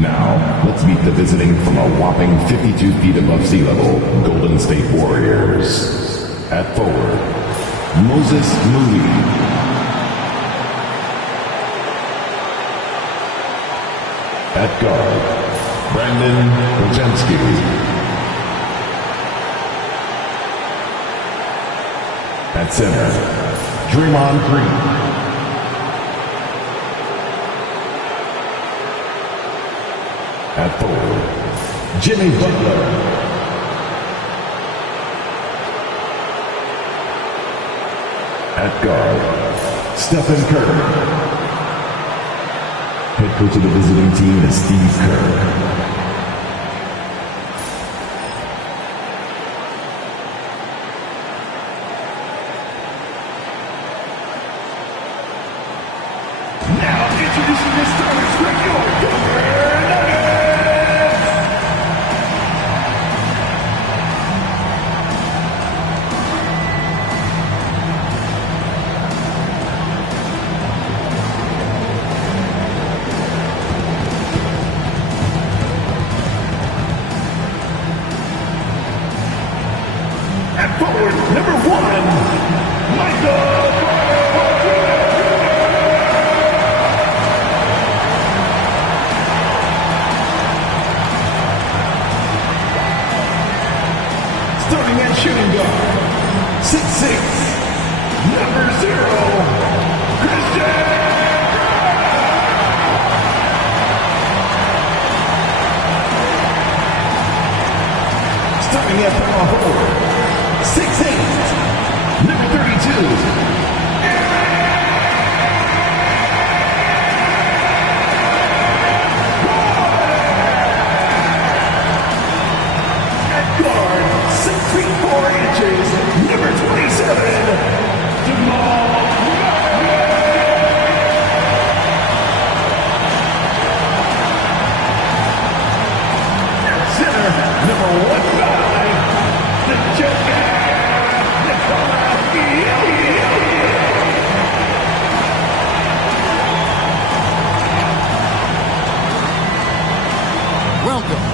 Now, let's meet the visiting from a whopping 52 feet above sea level Golden State Warriors. At forward, Moses Moody. At guard, Brandon Wojcicki. At center, Draymond Green. At forward, Jimmy Butler. At guard, Stephen Curry. Head coach of the visiting team is Steve Kerr.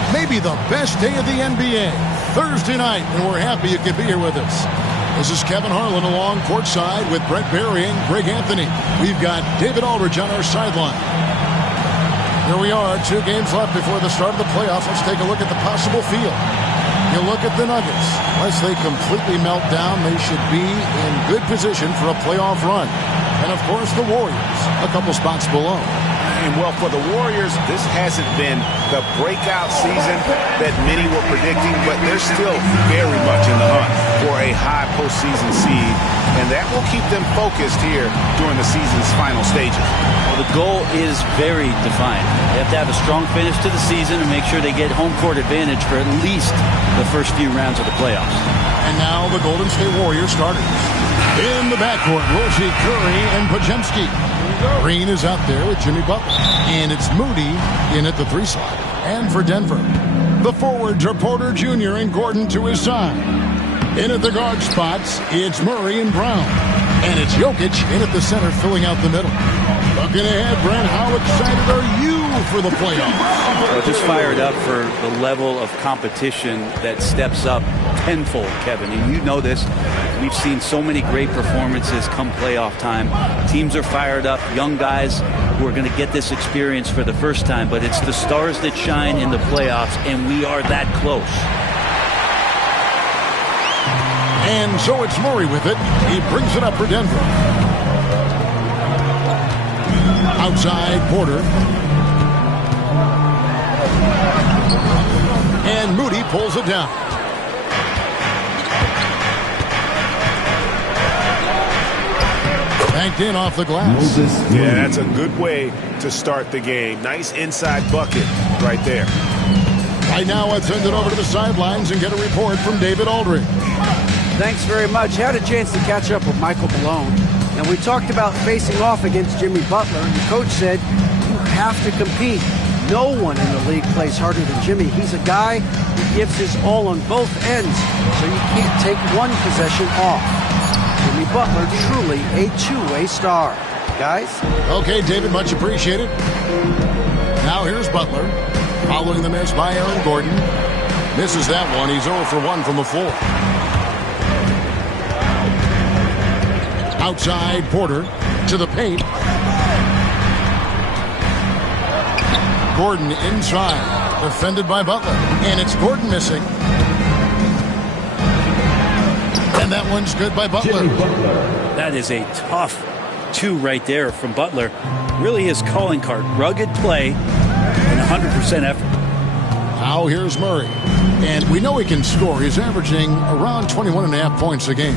Maybe the best day of the NBA, Thursday night, and we're happy you could be here with us. This is Kevin Harlan along courtside with Brett Barry and Greg Anthony. We've got David Aldridge on our sideline. Here we are, 2 games left before the start of the playoffs. Let's take a look at the possible field. You look at the Nuggets. Unless they completely melt down, they should be in good position for a playoff run. And, of course, the Warriors, a couple spots below. And, well, for the Warriors, this hasn't been the breakout season that many were predicting, but they're still very much in the hunt for a high postseason seed, and that will keep them focused here during the season's final stages. Well, the goal is very defined. They have to have a strong finish to the season and make sure they get home court advantage for at least the first few rounds of the playoffs. And now the Golden State Warriors starters. In the backcourt, Rosie, Curry, and Podziemski. Green is out there with Jimmy Butler. And it's Moody in at the 3 slot. And for Denver, the forwards are Porter Jr. and Gordon to his side. In at the guard spots, it's Murray and Brown. And it's Jokic in at the center, filling out the middle. Looking ahead, Brent, how excited are you for the playoffs? Well, just fired up for the level of competition that steps up tenfold, Kevin. And you know this. We've seen so many great performances come playoff time. Teams are fired up, young guys who are going to get this experience for the first time. But it's the stars that shine in the playoffs, and we are that close. And so it's Murray with it. He brings it up for Denver. Outside, Porter. And Moody pulls it down. Banked in off the glass. Yeah, that's a good way to start the game. Nice inside bucket right there. Right now, let's send it over to the sidelines and get a report from David Aldridge. Thanks very much. Had a chance to catch up with Michael Malone. And we talked about facing off against Jimmy Butler. And the coach said, you have to compete. No one in the league plays harder than Jimmy. He's a guy who gives his all on both ends. So you can't take one possession off. Jimmy Butler, truly a two-way star. Guys? Okay, David, much appreciated. Now here's Butler. Following the miss by Aaron Gordon. Misses that one. He's 0 for 1 from the floor. Outside, Porter to the paint. Gordon inside. Defended by Butler. And it's Gordon missing. And that one's good by Butler. That is a tough two right there from Butler. Really his calling card. Rugged play and 100% effort. Now here's Murray. And we know he can score. He's averaging around 21.5 points a game.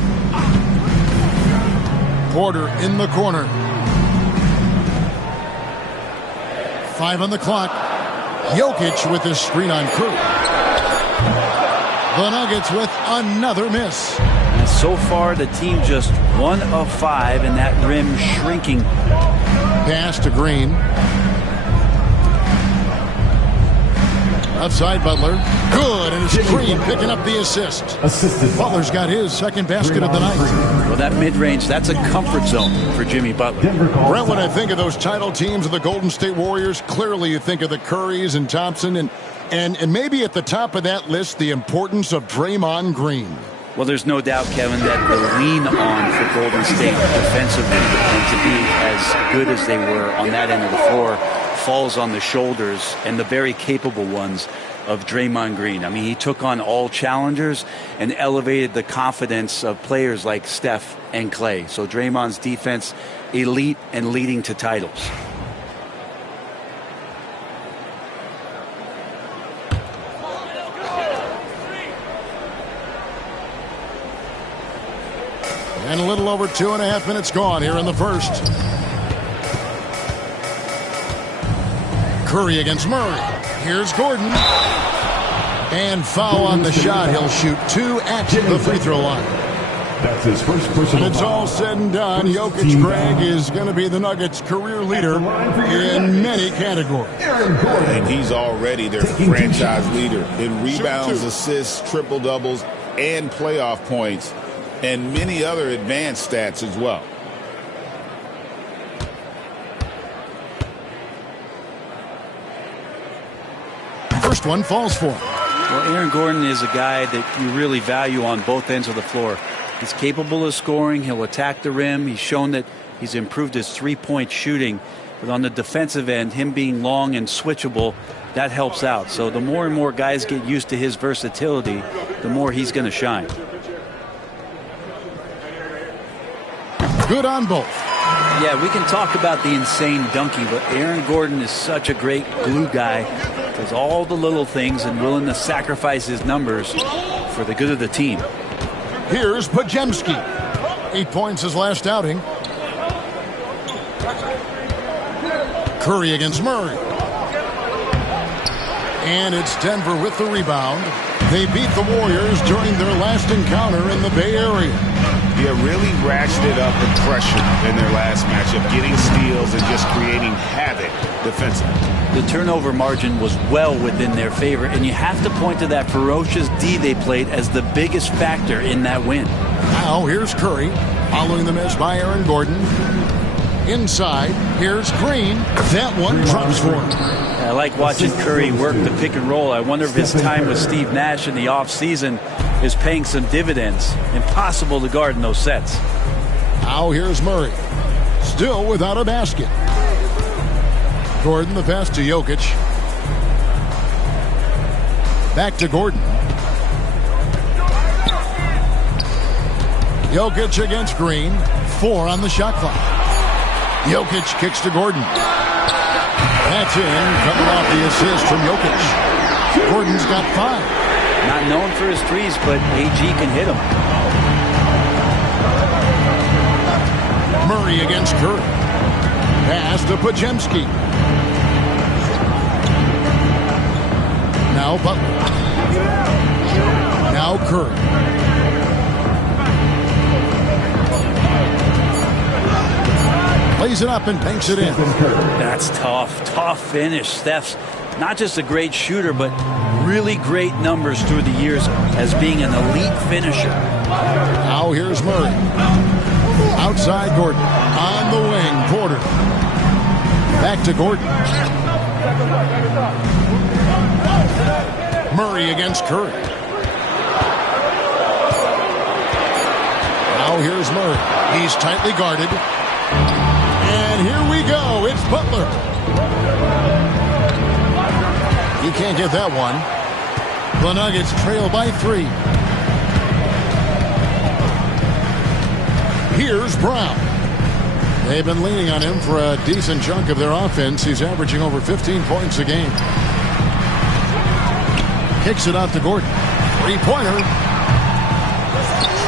Porter in the corner. 5 on the clock. Jokic with his screen on Curry. The Nuggets with another miss. And so far, the team just 1 of 5, and that rim shrinking. Pass to Green. Outside Butler. Good, and it's Green picking up the assist. Butler's got his second basket of the night. Well, that mid-range, that's a comfort zone for Jimmy Butler. Brent, when I think of those title teams of the Golden State Warriors, clearly you think of the Currys and Thompson, and maybe at the top of that list, the importance of Draymond Green. Well, there's no doubt, Kevin, that the lean on for Golden State defensively and to be as good as they were on that end of the floor falls on the shoulders and the very capable ones of Draymond Green. I mean, he took on all challengers and elevated the confidence of players like Steph and Clay. So Draymond's defense, elite and leading to titles. And a little over 2.5 minutes gone here in the first. Curry against Murray. Here's Gordon. And foul on the shot. He'll shoot 2 at the free throw line. That's his first personal. When it's all said and done, Jokic, Greg, is going to be the Nuggets' career leader in many categories. And he's already their franchise leader in rebounds, assists, triple-doubles, and playoff points, and many other advanced stats as well. First one falls for him. Well, Aaron Gordon is a guy that you really value on both ends of the floor. He's capable of scoring. He'll attack the rim. He's shown that he's improved his three-point shooting. But on the defensive end, him being long and switchable, that helps out. So the more and more guys get used to his versatility, the more he's going to shine. Good on both. Yeah, we can talk about the insane dunking, but Aaron Gordon is such a great glue guy. Does all the little things and willing to sacrifice his numbers for the good of the team. Here's Podziemski. 8 points his last outing. Curry against Murray. And it's Denver with the rebound. They beat the Warriors during their last encounter in the Bay Area. Yeah, really ratcheted up the pressure in their last matchup, getting steals and just creating havoc defensively. The turnover margin was well within their favor, and you have to point to that ferocious D they played as the biggest factor in that win. Now here's Curry, following the miss by Aaron Gordon. Inside, here's Green. That one drops for him. I like watching Curry work the pick and roll. I wonder if his time with Steve Nash in the offseason is paying some dividends. Impossible to guard in those sets. Now here's Murray. Still without a basket. Gordon, the pass to Jokic. Back to Gordon. Jokic against Green. 4 on the shot clock. Jokic kicks to Gordon. That's in, coming off the assist from Jokic. Gordon's got 5. Not known for his threes, but AG can hit him. Murray against Curry. Pass to Podziemski. Now Butler. Now Curry. Plays it up and banks it in. That's tough. Tough finish. Steph's not just a great shooter, but really great numbers through the years as being an elite finisher. Now here's Murray. Outside Gordon. On the wing, Porter. Back to Gordon. Murray against Curry. Now here's Murray. He's tightly guarded. And here we go. It's Butler. He can't get that one. The Nuggets trail by 3. Here's Brown. They've been leaning on him for a decent chunk of their offense. He's averaging over 15 points a game. Kicks it out to Gordon. Three-pointer.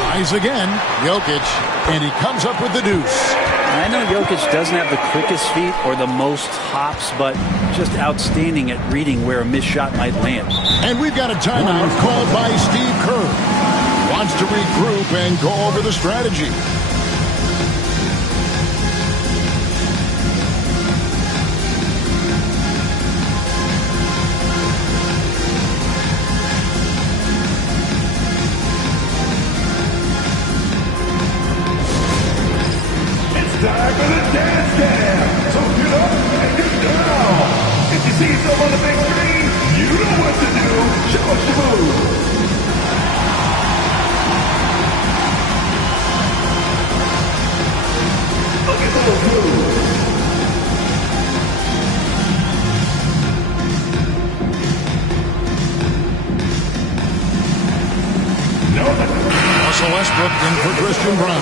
Tries again. Jokic. And he comes up with the deuce. I know Jokic doesn't have the quickest feet or the most hops, but just outstanding at reading where a missed shot might land. And we've got a timeout called by Steve Kerr. Wants to regroup and go over the strategy. Time for the dance cam. So get up and get down. If you see yourself on the big screen, you know what to do. Show us your move. Look at those moves. Russell Westbrook in for Christian Brown.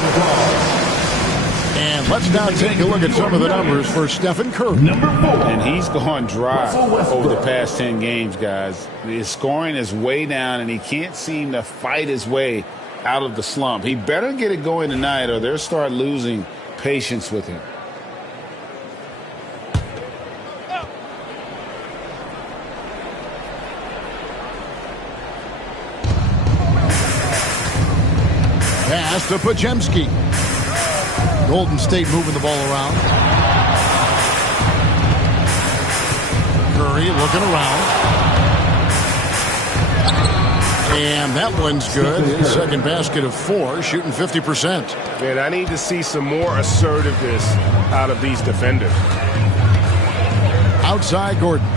And let's now take a look at some of the numbers for Stephen Curry. Number 4. And he's gone dry over the past 10 games, guys. His scoring is way down, and he can't seem to fight his way out of the slump. He better get it going tonight, or they'll start losing patience with him. Pass to Podziemski. Golden State moving the ball around. Curry looking around. And that one's good. His second basket of 4, shooting 50%. Man, I need to see some more assertiveness out of these defenders. Outside Gordon.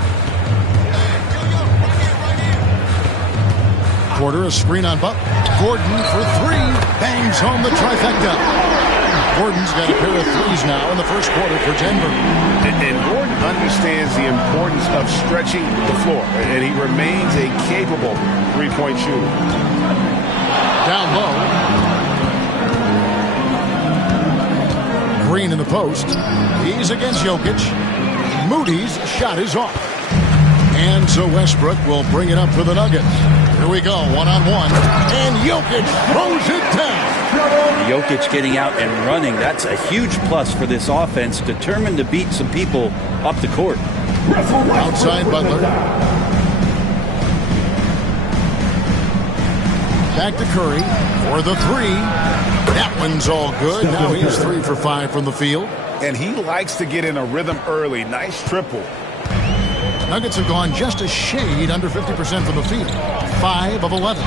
Porter, a screen on Butler. Gordon for 3. Bangs home the trifecta. Gordon's got a pair of threes now in the first quarter for Denver. And Gordon understands the importance of stretching the floor, and he remains a capable three-point shooter. Down low. Green in the post. He's against Jokic. Moody's shot is off. And so Westbrook will bring it up for the Nuggets. Here we go, one-on-one. And Jokic throws it down. Jokic getting out and running, that's a huge plus for this offense, determined to beat some people up the court. Outside Butler. Back to Curry for the 3. That one's all good. Now he's 3 for 5 from the field. And he likes to get in a rhythm early. Nice triple. Nuggets have gone just a shade under 50% from the field. 5 of 11.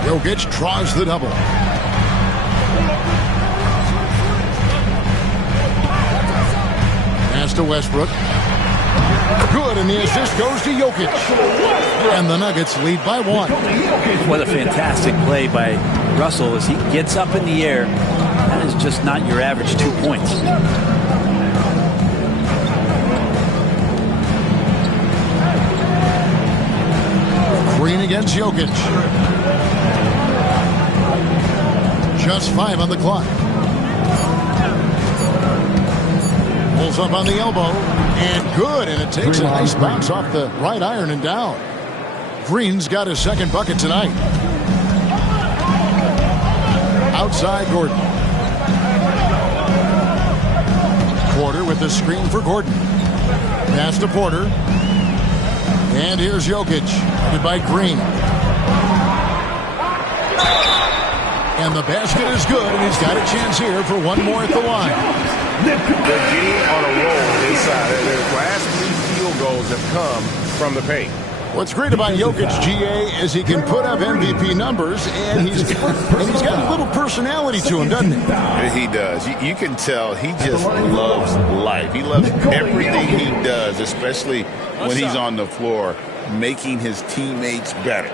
Jokic draws the double. Pass to Westbrook. Good, and the assist goes to Jokic. And the Nuggets lead by 1. What a fantastic play by Russell as he gets up in the air. That is just not your average 2 points. Green against Jokic. Just 5 on the clock. Pulls up on the elbow. And good. And it takes a nice bounce off the right iron and down. Green's got his second bucket tonight. Outside Gordon. Porter with the screen for Gordon. Pass to Porter. And here's Jokic. Guarded by Green. And the basket is good, and he's got a chance here for one more at the line. They're getting on a roll inside. Their last 3 field goals have come from the paint. What's great about Jokic, GA, is he can put up MVP numbers, and he's got a little personality to him, doesn't he? He does. You can tell he just loves life. He loves everything he does, especially when he's on the floor, making his teammates better.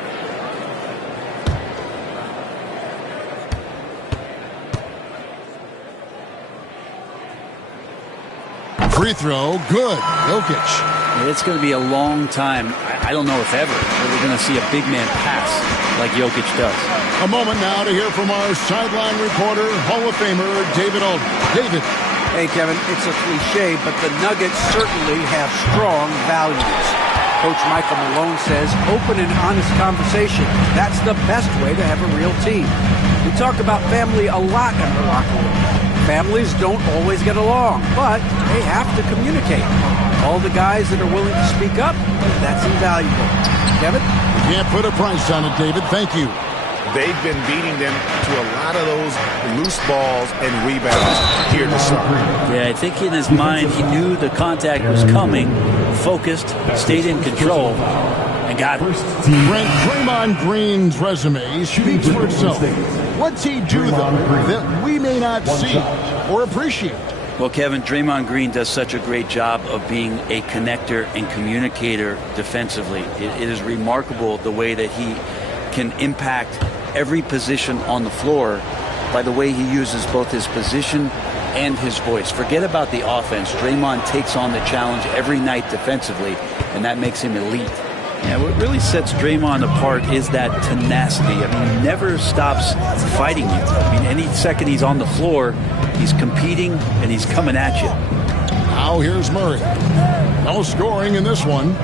Free throw, good. Jokic. It's going to be a long time. I don't know if ever we're going to see a big man pass like Jokic does. A moment now to hear from our sideline reporter, Hall of Famer David Alden. David. Hey, Kevin, it's a cliche, but the Nuggets certainly have strong values. Coach Michael Malone says open and honest conversation. That's the best way to have a real team. We talk about family a lot in the locker room. Families don't always get along, but they have to communicate. All the guys that are willing to speak up, that's invaluable. Kevin? Can't put a price on it, David. Thank you. They've been beating them to a lot of those loose balls and rebounds here this summer. Yeah, I think in his mind he knew the contact was coming, focused, stayed in control, and got it. Brent, Draymond Green's resume speaks for itself. What's he do, though, that we may not see or appreciate? Well, Kevin, Draymond Green does such a great job of being a connector and communicator defensively. It is remarkable the way that he can impact every position on the floor by the way he uses both his position and his voice. Forget about the offense. Draymond takes on the challenge every night defensively, and that makes him elite. Yeah, what really sets Draymond apart is that tenacity. I mean, he never stops fighting you. I mean, any second he's on the floor, he's competing and he's coming at you. Now here's Murray. No scoring in this one.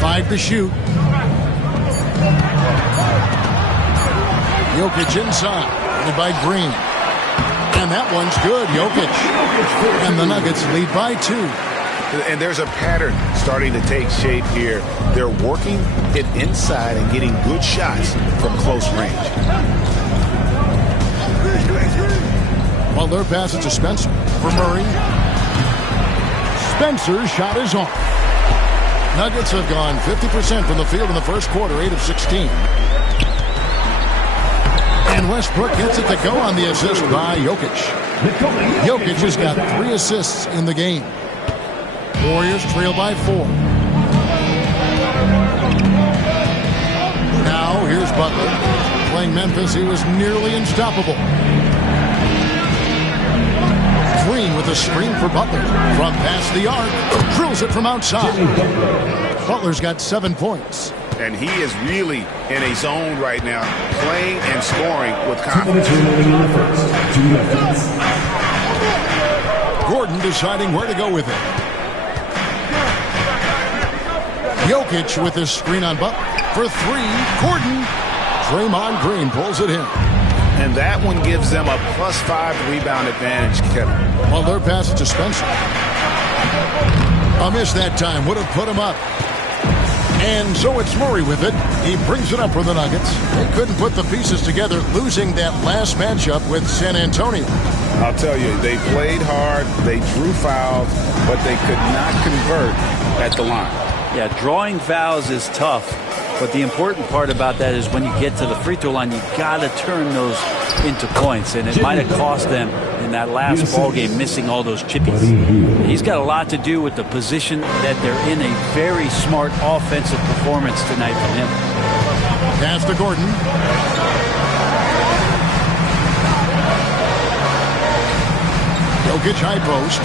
5 to shoot. Jokic inside, led by Green. And that one's good, Jokic. And the Nuggets lead by 2. And there's a pattern starting to take shape here. They're working it inside and getting good shots from close range. Butler passes to Spencer for Murray. Spencer's shot is on. Nuggets have gone 50% from the field in the first quarter, 8 of 16. And Westbrook gets it to go on the assist by Jokic. Jokic has got 3 assists in the game. Warriors trail by 4. Now here's Butler. Playing Memphis, he was nearly unstoppable. Green with a screen for Butler. From past the arc, drills it from outside. Butler's got 7 points. And he is really in a zone right now, playing and scoring with confidence. Gordon deciding where to go with it. Jokic with his screen on Butler. For 3, Gordon. Draymond Green pulls it in. And that one gives them a +5 rebound advantage, Kevin. Well, their pass to Spencer. A miss that time would have put him up. And so it's Murray with it. He brings it up for the Nuggets. They couldn't put the pieces together, losing that last matchup with San Antonio. I'll tell you, they played hard, they drew fouls, but they could not convert at the line. Yeah, drawing fouls is tough, but the important part about that is when you get to the free throw line, you got to turn those into points, and it might have cost them in that last ball game, missing all those chippies. He's got a lot to do with the position that they're in. A very smart offensive performance tonight from him. Pass to Gordon. Jokic high post.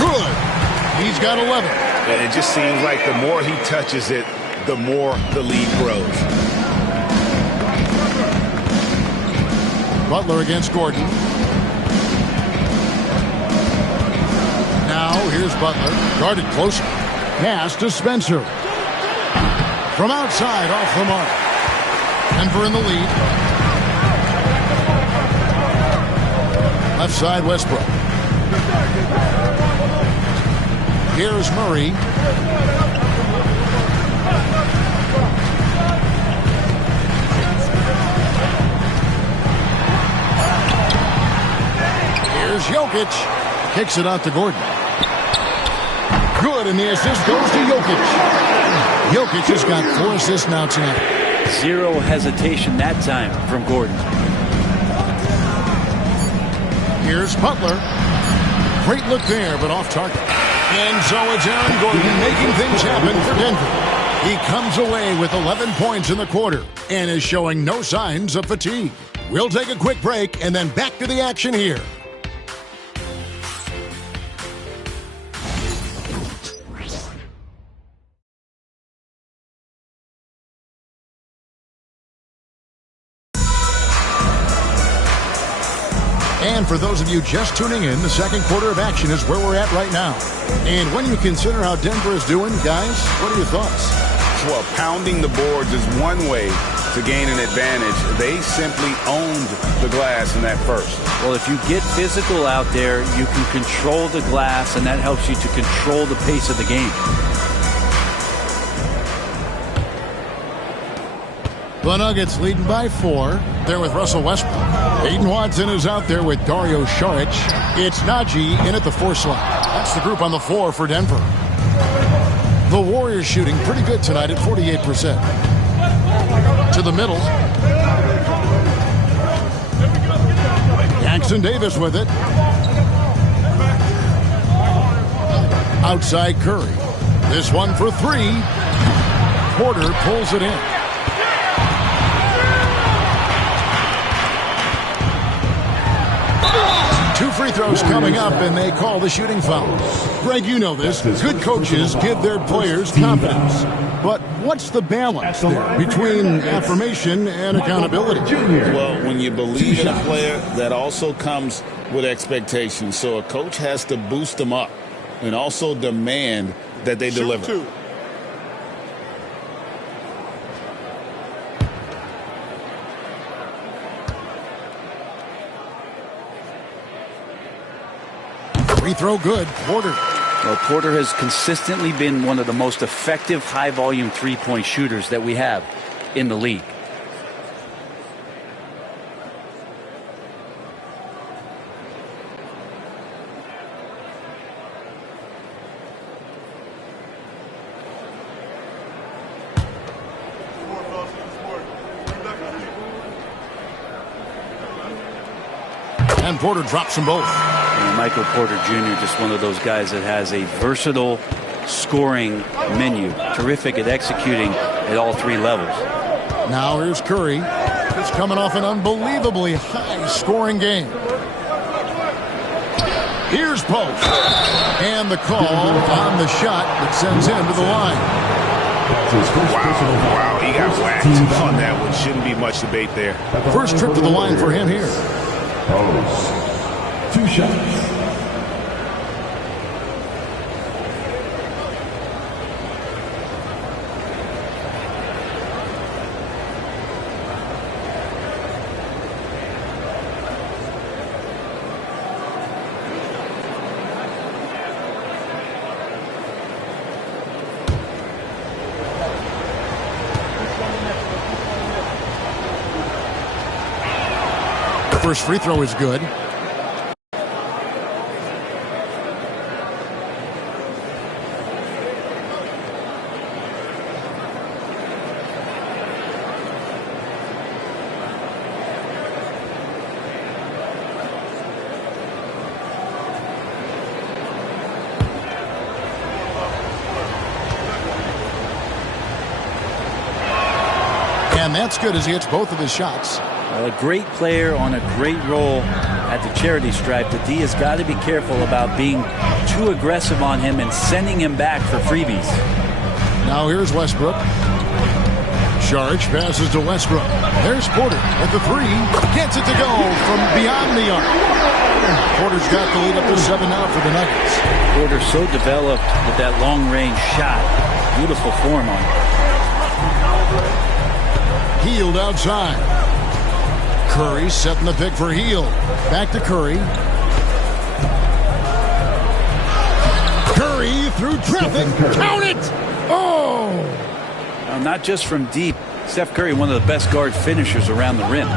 Good. He's got 11. And it just seems like the more he touches it, the more the lead grows. Butler against Gordon. Now here's Butler. Guarded closer. Pass to Spencer. From outside, off the mark. Denver in the lead. Left side, Westbrook. Here's Murray. Jokic kicks it out to Gordon. Good, and the assist goes to Jokic. Jokic has got 4 assists now tonight. Zero hesitation that time from Gordon. Here's Butler. Great look there, but off target. And so it's Aaron Gordon making things happen for Denver. He comes away with 11 points in the quarter and is showing no signs of fatigue. We'll take a quick break and then back to the action here. And for those of you just tuning in, the second quarter of action is where we're at right now. And when you consider how Denver is doing, guys, what are your thoughts? Well, pounding the boards is one way to gain an advantage. They simply owned the glass in that first. Well, if you get physical out there, you can control the glass, and that helps you to control the pace of the game. The Nuggets leading by 4. There with Russell Westbrook. Aiden Watson is out there with Dario Saric. It's Najee in at the 4 slot. That's the group on the floor for Denver. The Warriors shooting pretty good tonight at 48%. To the middle. Jackson Davis with it. Outside Curry. This one for 3. Porter pulls it in. Two free throws coming up, and they call the shooting foul. Greg, you know this. Good coaches give their players confidence. But what's the balance there between affirmation and accountability? Well, when you believe in a player, that also comes with expectations. So a coach has to boost them up and also demand that they deliver. Free throw good. Porter. Well, Porter has consistently been one of the most effective high-volume three-point shooters that we have in the league. And Porter drops them both. And Michael Porter Jr., just one of those guys that has a versatile scoring menu. Terrific at executing at all 3 levels. Now here's Curry. He's coming off an unbelievably high-scoring game. Here's Pope. And the call on the shot that sends him to the line. Wow, he got whacked on that one. Shouldn't be much debate there. First trip to the line for him here. Pose. 2 shots. First free throw is good. And that's good as he hits both of his shots. Well, a great player on a great role at the charity stripe. The D has got to be careful about being too aggressive on him and sending him back for freebies. Now here's Westbrook. Saric passes to Westbrook. There's Porter at the 3. Gets it to go from beyond the arc. Porter's got the lead up to 7 now for the Nuggets. Porter so developed with that long-range shot. Beautiful form on it. Hield outside. Curry setting the pick for Hield. Back to Curry. Curry through traffic. Count it! Oh! Now, not just from deep. Steph Curry, one of the best guard finishers around the rim.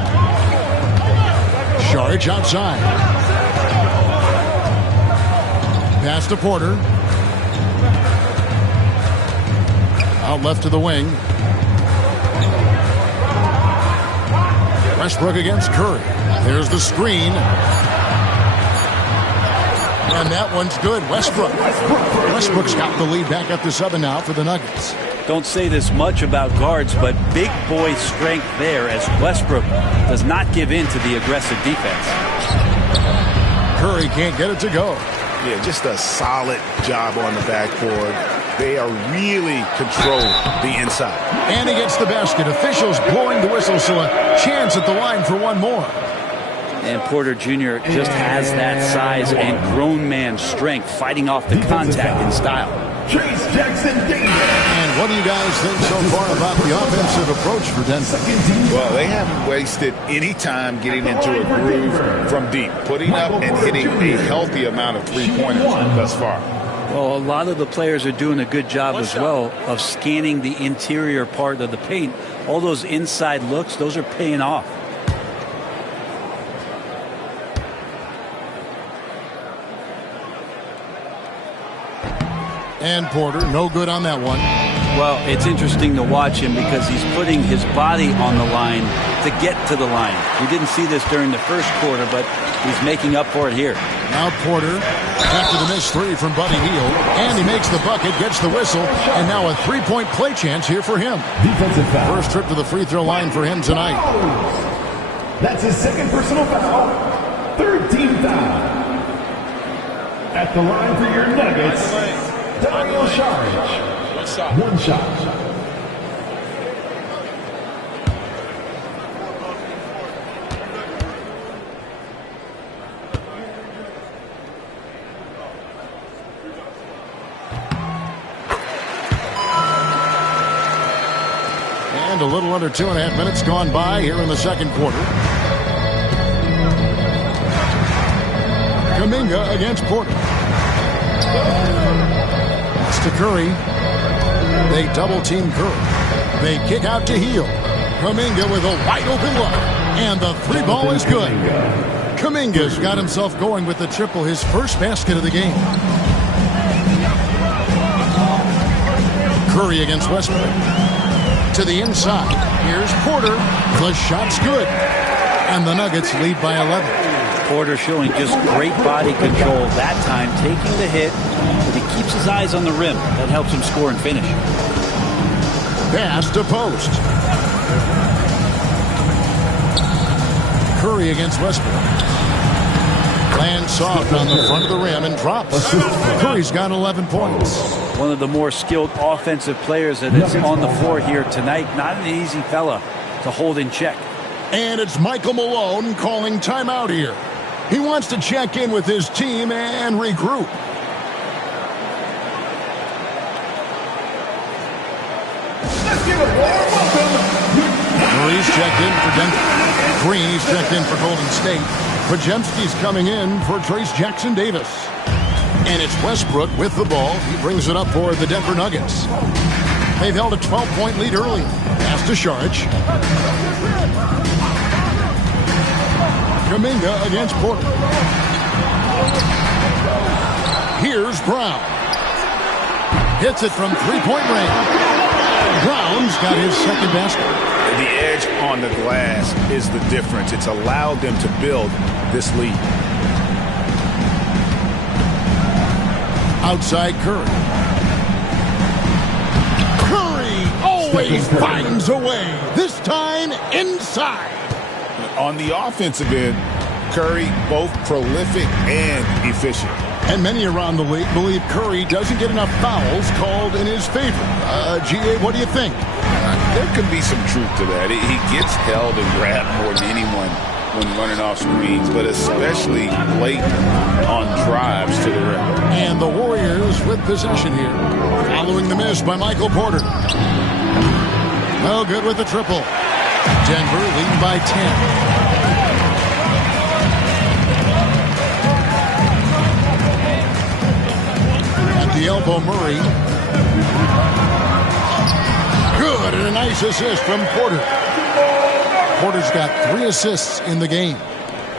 Saric outside. Pass to Porter. Out left to the wing. Westbrook against Curry. There's the screen. And that one's good. Westbrook's got the lead back up to 7 now for the Nuggets. Don't say this much about guards, but big boy strength there as Westbrook does not give in to the aggressive defense. Curry can't get it to go. Yeah, just a solid job on the backboard. They are really controlling the inside. And he gets the basket. Officials blowing the whistle, so a chance at the line for one more. And Porter Jr. just has that size and grown man strength, fighting off the contact in style. Trace Jackson Davis. And what do you guys think so far about the offensive approach for Denver? Well, they haven't wasted any time getting into a groove from deep, putting up and hitting a healthy amount of three-pointers thus far. Well, a lot of the players are doing a good job as well of scanning the interior part of the paint. All those inside looks, those are paying off. And Porter, no good on that one. Well, it's interesting to watch him because he's putting his body on the line to get to the line. We didn't see this during the first quarter, but he's making up for it here. Now Porter, after the missed three from Buddy Hield, and he makes the bucket, gets the whistle, and now a three-point play chance here for him. Defensive foul. First trip to the free throw line for him tonight. That's his second personal foul. Third team foul. At the line for your Nuggets, Daniel Saric. One shot. And a little under 2.5 minutes gone by here in the second quarter. Kuminga against Porter. It's to Curry. They double-team Curry. They kick out to Hield. Kuminga with a wide-open look. And the three ball is good. Kuminga's got himself going with the triple, his first basket of the game. Curry against Westbrook. To the inside. Here's Porter. The shot's good. And the Nuggets lead by 11. Porter showing just great body control that time, taking the hit, but he keeps his eyes on the rim. That helps him score and finish. Pass to post. Curry against Westbrook. Lands soft on the front of the rim and drops. Curry's got 11 points. One of the more skilled offensive players that is on the floor here tonight. Not an easy fella to hold in check. And it's Michael Malone calling timeout here. He wants to check in with his team and regroup. Let's give a warm welcome. Murray's checked in for Denver. Green's checked in for Golden State. Pajemski's coming in for Trace Jackson Davis. And it's Westbrook with the ball. He brings it up for the Denver Nuggets. They've held a 12-point lead early. Pass to Saric. Kuminga against Porter. Here's Brown. Hits it from three-point range. Brown's got his second basket. The edge on the glass is the difference. It's allowed them to build this lead. Outside Curry. Curry always finds a way. This time inside. On the offensive end, Curry both prolific and efficient. And many around the league believe Curry doesn't get enough fouls called in his favor. G.A., what do you think? There could be some truth to that. He gets held and grabbed more than anyone when running off screens, but especially late on drives to the rim. And the Warriors with possession here, following the miss by Michael Porter. No good with the triple. Denver leading by 10. At the elbow, Murray. Good, and a nice assist from Porter. Porter's got 3 assists in the game.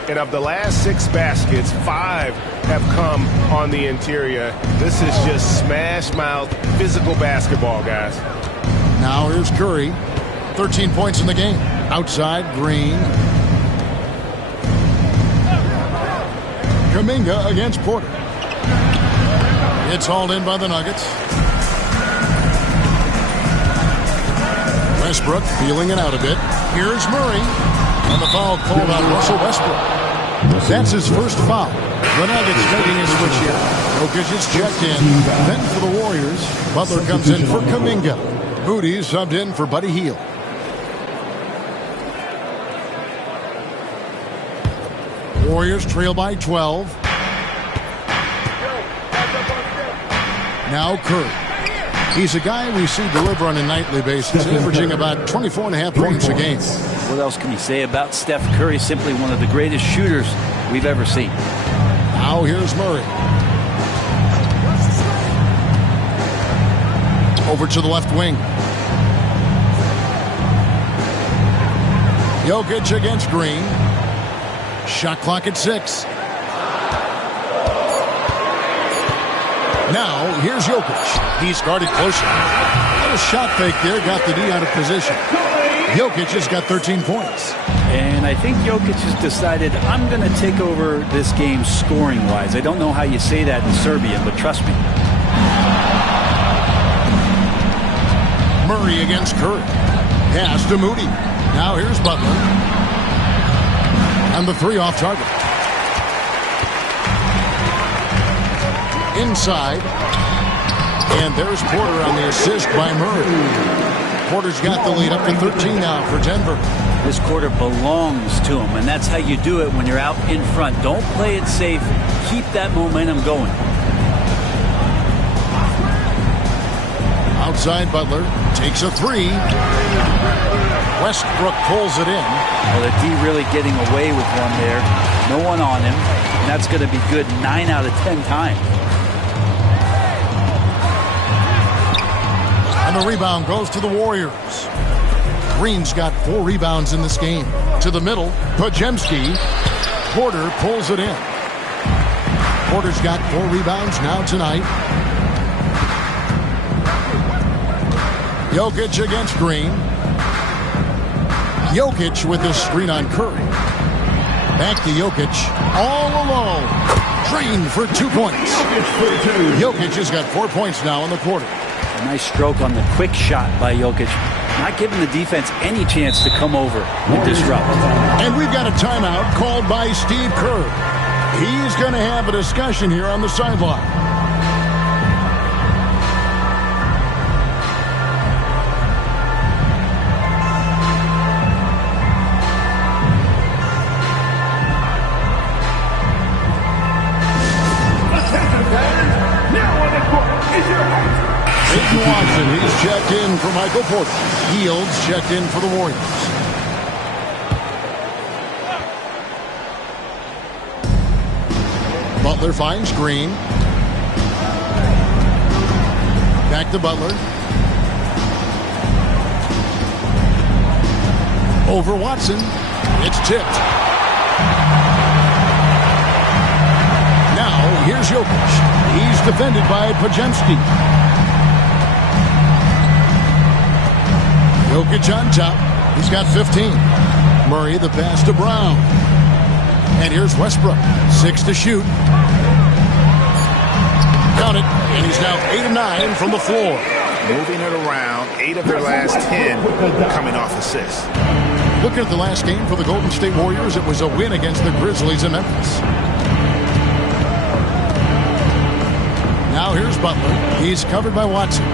And of the last 6 baskets, 5 have come on the interior. This is just smash mouth physical basketball, guys. Now here's Curry. 13 points in the game. Outside, Green. Kuminga against Porter. It's hauled in by the Nuggets. Westbrook feeling it out a bit. Here's Murray. And the foul called on Russell Westbrook. That's his first foul. The Nuggets making a switch here. Jokic is checked in. Then for the Warriors, Butler comes in for Kuminga. Moody subbed in for Buddy Hield. Warriors trail by 12. Now Curry. He's a guy we see deliver on a nightly basis, averaging about 24.5 points a game. What else can you say about Steph Curry? Simply one of the greatest shooters we've ever seen. Now here's Murray. Over to the left wing. Jokic against Green. Shot clock at 6. Now, here's Jokic. He's guarded closely. A shot fake there, got the D out of position. Jokic has got 13 points. And I think Jokic has decided, I'm going to take over this game scoring-wise. I don't know how you say that in Serbian, but trust me. Murray against Curry. Pass to Moody. Now here's Butler. And the 3 off target. Inside. And there's Porter on the assist by Murray. Porter's got the lead up to 13 now for Denver. This quarter belongs to him, and that's how you do it when you're out in front. Don't play it safe. Keep that momentum going. Outside Butler takes a 3. Westbrook pulls it in. Well, the D really getting away with one there. No one on him. And that's going to be good 9 out of 10 times. And the rebound goes to the Warriors. Green's got 4 rebounds in this game. To the middle, Podziemski. Porter pulls it in. Porter's got 4 rebounds now tonight. Jokic against Green. Jokic with the screen on Curry. Back to Jokic. All alone. Green for 2 points. Jokic has got 4 points now in the quarter. A nice stroke on the quick shot by Jokic. Not giving the defense any chance to come over and disrupt. And we've got a timeout called by Steve Kerr. He's going to have a discussion here on the sideline. Watson, he's checked in for Michael Porter. Fields checked in for the Warriors. Butler finds Green. Back to Butler. Over Watson. It's tipped. Now, here's Jokic. He's defended by Podziemski. Jokic on top. He's got 15. Murray the pass to Brown. And here's Westbrook. 6 to shoot. Count it. And he's now 8 of 9 from the floor. Moving it around. 8 of their last 10 coming off assists. Looking at the last game for the Golden State Warriors, it was a win against the Grizzlies in Memphis. Now here's Butler. He's covered by Watson.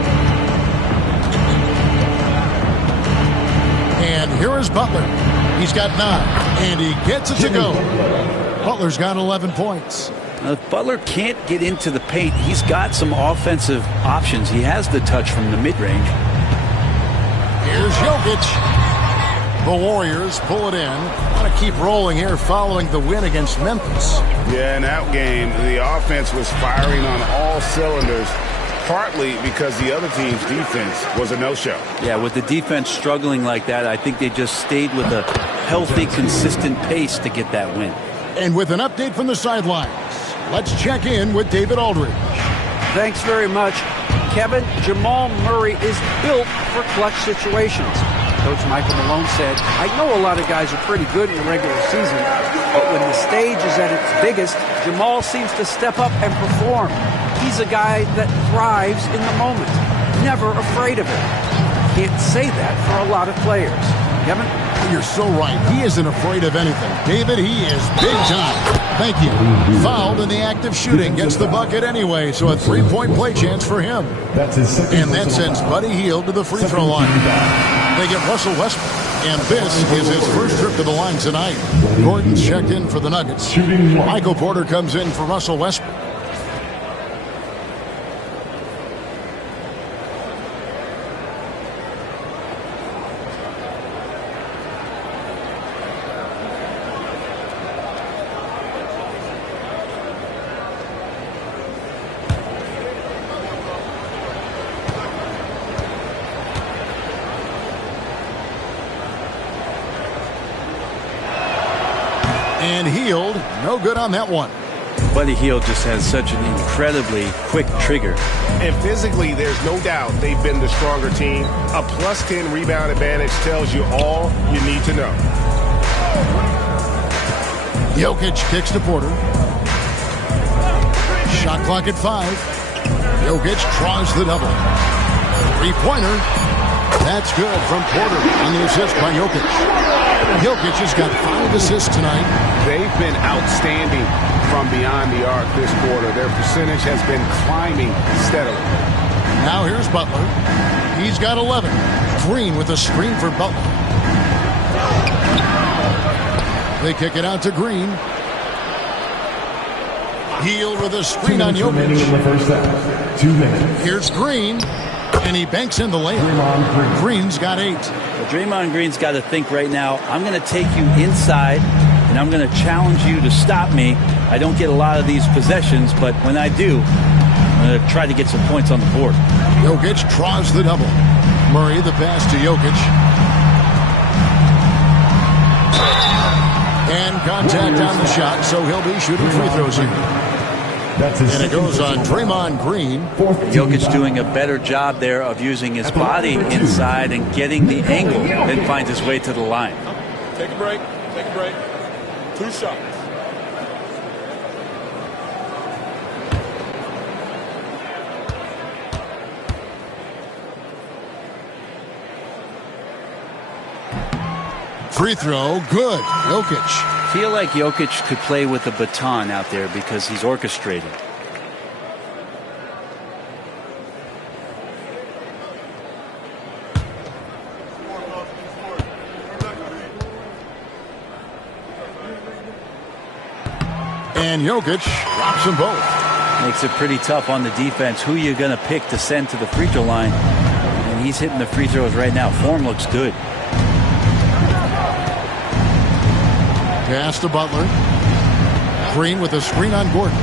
And here is Butler. He's got 9, and he gets it to go. Butler's got 11 points. If Butler can't get into the paint, he's got some offensive options. He has the touch from the mid-range. Here's Jokic. The Warriors pull it in. Want to keep rolling here following the win against Memphis. Yeah, in that game, the offense was firing on all cylinders. Partly because the other team's defense was a no-show. Yeah, with the defense struggling like that, I think they just stayed with a healthy, consistent pace to get that win. And with an update from the sidelines, let's check in with David Aldridge. Thanks very much. Kevin, Jamal Murray is built for clutch situations. Coach Michael Malone said, I know a lot of guys are pretty good in the regular season, but when the stage is at its biggest, Jamal seems to step up and perform. He's a guy that thrives in the moment, never afraid of it. Can't say that for a lot of players. Kevin? You're so right. He isn't afraid of anything. David, he is big time. Thank you. Fouled in the act of shooting. Gets the bucket anyway, so a three-point play chance for him. And that sends Buddy Hield to the free throw line. They get Russell Westbrook, and this is his first trip to the line tonight. Gordon's checked in for the Nuggets. Michael Porter comes in for Russell Westbrook. And Hield, no good on that one. Buddy Hield just has such an incredibly quick trigger. And physically, there's no doubt they've been the stronger team. A +10 rebound advantage tells you all you need to know. Jokic kicks to Porter. Shot clock at 5. Jokic draws the double. Three-pointer. That's good from Porter on the assist by Jokic. Jokic has got 5 assists tonight. They've been outstanding from beyond the arc this quarter. Their percentage has been climbing steadily. Now here's Butler. He's got 11. Green with a screen for Butler. They kick it out to Green. Hield with a screen on Jokic. In the first half. 2 minutes. Here's Green. And he banks in the layup. Green's got 8. Well, Draymond Green's got to think right now, I'm going to take you inside, and I'm going to challenge you to stop me. I don't get a lot of these possessions, but when I do, I'm going to try to get some points on the board. Jokic draws the double. Murray the pass to Jokic. And contact on the shot, so he'll be shooting free throws here. And it goes on Draymond Green. Jokic doing a better job there of using his body inside and getting the angle, then finds his way to the line. Take a break. Take a break. 2 shots. Free throw, good. Jokic. I feel like Jokic could play with a baton out there because he's orchestrating. And Jokic drops them both. Makes it pretty tough on the defense. Who you going to pick to send to the free throw line? And he's hitting the free throws right now. Form looks good. Pass to Butler. Green with a screen on Gordon.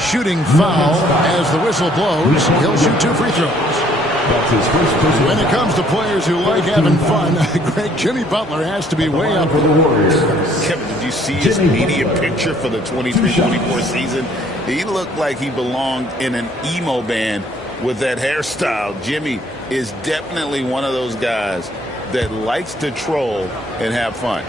Shooting foul as the whistle blows. He'll shoot 2 free throws. When it comes to players who like having fun, Greg, Jimmy Butler has to be way up for the Warriors. Kevin, did you see his media picture for the 23-24 season? He looked like he belonged in an emo band with that hairstyle. Jimmy is definitely one of those guys that likes to troll and have fun.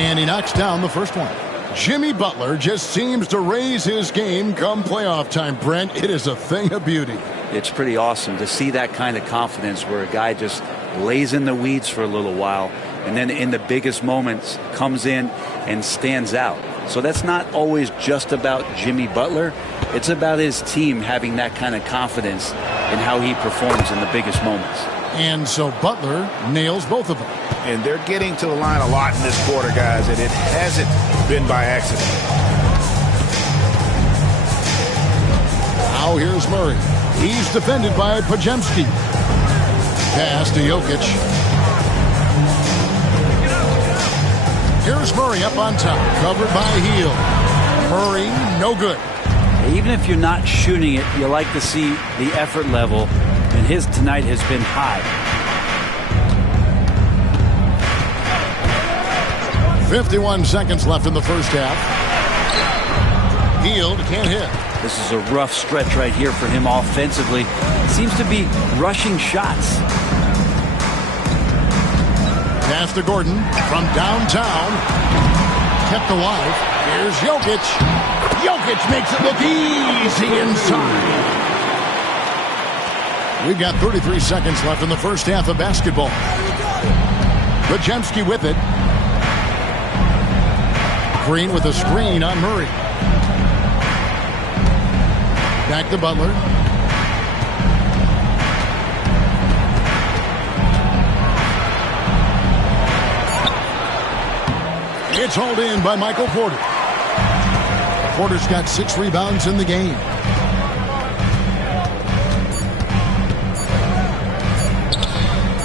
And he knocks down the first one. Jimmy Butler just seems to raise his game come playoff time, Brent. It is a thing of beauty. It's pretty awesome to see that kind of confidence where a guy just lays in the weeds for a little while and then in the biggest moments comes in and stands out. So that's not always just about Jimmy Butler. It's about his team having that kind of confidence in how he performs in the biggest moments. And so Butler nails both of them. And they're getting to the line a lot in this quarter, guys, and it hasn't been by accident. Now here's Murray. He's defended by Pajemski. Pass to Jokic. Here's Murray up on top, covered by Hield. Murray, no good. Even if you're not shooting it, you like to see the effort level, and his tonight has been high. 51 seconds left in the first half. Healed, can't hit. This is a rough stretch right here for him offensively. Seems to be rushing shots. Pass to Gordon from downtown. Kept alive. Here's Jokic. Jokic makes it look easy inside. We've got 33 seconds left in the first half of basketball. Podziemski with it. Green with a screen on Murray. Back to Butler. It's hauled in by Michael Porter. Porter's got 6 rebounds in the game.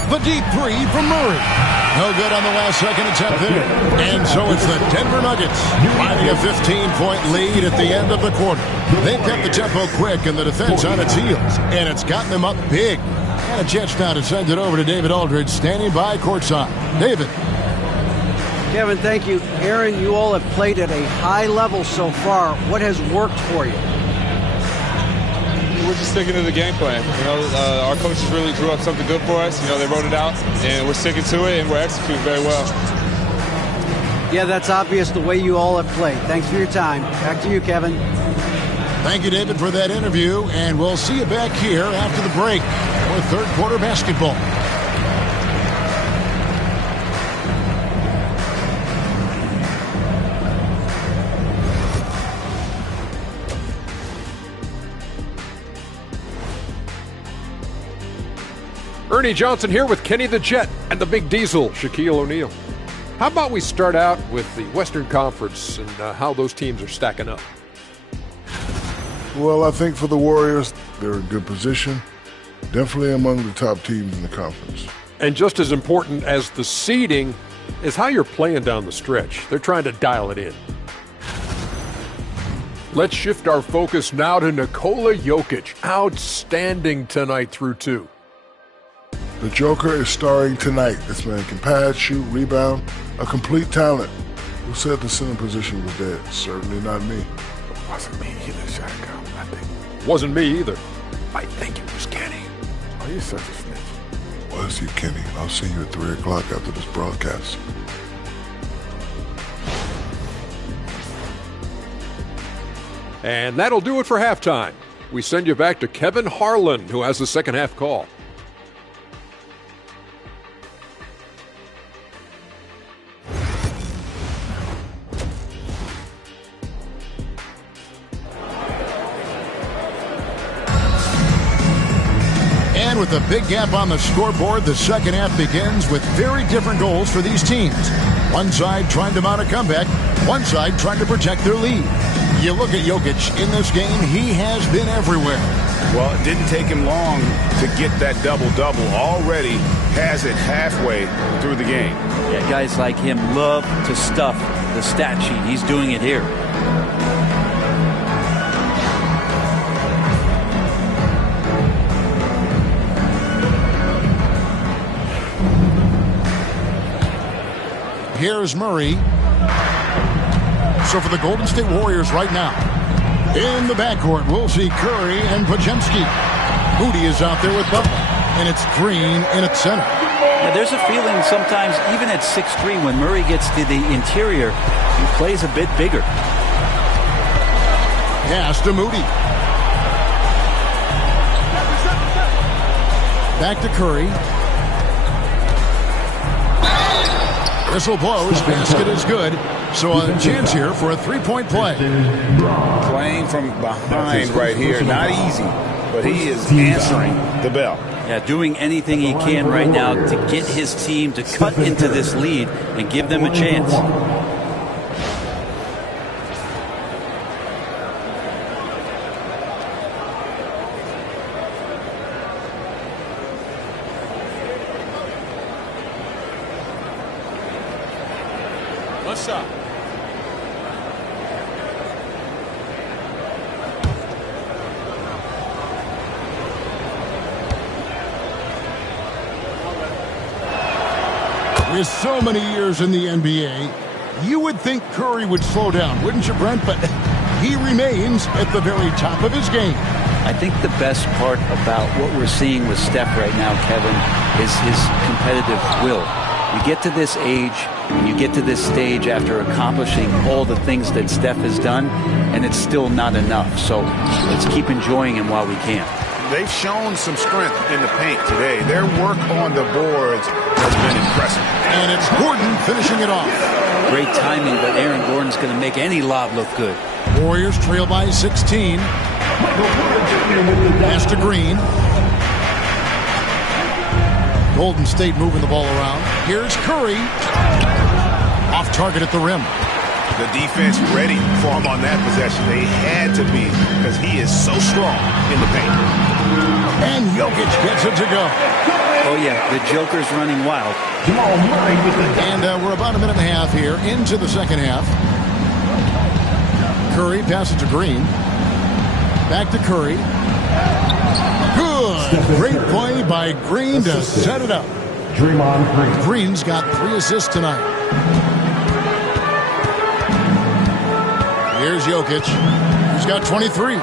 The deep three from Murray. No good on the last second attempt there. And so it's the Denver Nuggets finding a 15-point lead at the end of the quarter. They've kept the tempo quick and the defense on its heels, and it's gotten them up big. And a chance now to send it over to David Aldridge, standing by courtside. David. Kevin, thank you. Aaron, you all have played at a high level so far. What has worked for you? We're just sticking to the game plan. Our coaches really drew up something good for us. They wrote it out, and we're sticking to it, and we're executing very well. Yeah, that's obvious the way you all have played. Thanks for your time. Back to you, Kevin. Thank you, David, for that interview, and we'll see you back here after the break for third quarter basketball. Ernie Johnson here with Kenny the Jet and the Big Diesel, Shaquille O'Neal. How about we start out with the Western Conference and how those teams are stacking up? Well, I think for the Warriors, they're in good position. Definitely among the top teams in the conference. And just as important as the seeding is how you're playing down the stretch. They're trying to dial it in. Let's shift our focus now to Nikola Jokic. Outstanding tonight through 2. The Joker is starring tonight. This man can pass, shoot, rebound, a complete talent. Who said the center position was dead? Certainly not me. It wasn't me either, Shaka. I think. Wasn't me either. I think it was Kenny. Oh, you're such a snitch. Was you, Kenny? I'll see you at 3 o'clock after this broadcast. And that'll do it for halftime. We send you back to Kevin Harlan, who has the second half call. And with a big gap on the scoreboard, the second half begins with very different goals for these teams. One side trying to mount a comeback, one side trying to protect their lead. You look at Jokic in this game, he has been everywhere. Well, it didn't take him long to get that double-double. Already has it halfway through the game. Yeah, guys like him love to stuff the stat sheet. He's doing it here. Here's Murray. So for the Golden State Warriors right now, in the backcourt, we'll see Curry and Podziemski. Moody is out there with Butler, and it's Green in at center. Yeah, there's a feeling sometimes, even at 6'3", when Murray gets to the interior, he plays a bit bigger. Pass to Moody. Back to Curry. Whistle blows. Basket is good. So a chance here for a three-point play. Playing from behind right here. Not easy, but he is answering the bell. Yeah, doing anything he can right now to get his team to cut into this lead and give them a chance. What's up? With so many years in the NBA, You would think Curry would slow down, wouldn't you, Brent? But he remains at the very top of his game. I think the best part about what we're seeing with Steph right now, Kevin, is his competitive will. You get to this age, and you get to this stage after accomplishing all the things that Steph has done, and it's still not enough. So let's keep enjoying him while we can. They've shown some strength in the paint today. Their work on the boards has been impressive. And it's Gordon finishing it off. Great timing, but Aaron Gordon's going to make any lob look good. Warriors trail by 16. Pass to Green. Golden State moving the ball around. Here's Curry. Off target at the rim. The defense ready for him on that possession. They had to be, because he is so strong in the paint. And Jokic gets it to go. Oh, yeah, the Joker's running wild. And we're about a minute and a half here into the second half. Curry passes to Green. Back to Curry. Good. Great play by Green to set it up. Green's got 3 assists tonight. Here's Jokic. He's got 23.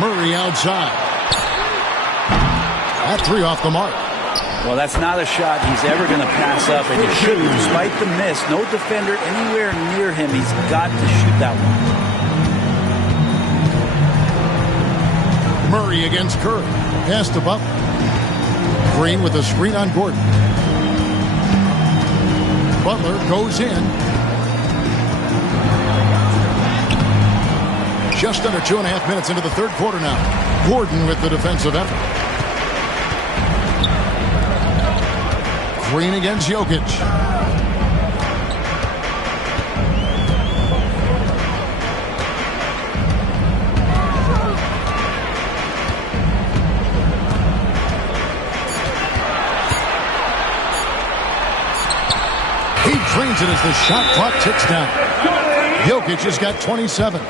Murray outside. That 3 off the mark. Well, that's not a shot he's ever going to pass up, and he shouldn't. Despite the miss, no defender anywhere near him. He's got to shoot that one. Murray against Curry. Pass to Butler. Green with a screen on Gordon. Butler goes in. Just under 2.5 minutes into the third quarter now. Gordon with the defensive effort. Green against Jokic. He drains it as the shot clock ticks down. Jokic has got 27.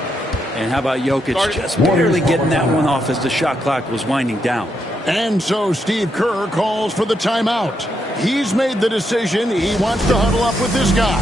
And how about Jokic just barely getting that one off as the shot clock was winding down. And so Steve Kerr calls for the timeout. He's made the decision. He wants to huddle up with this guy.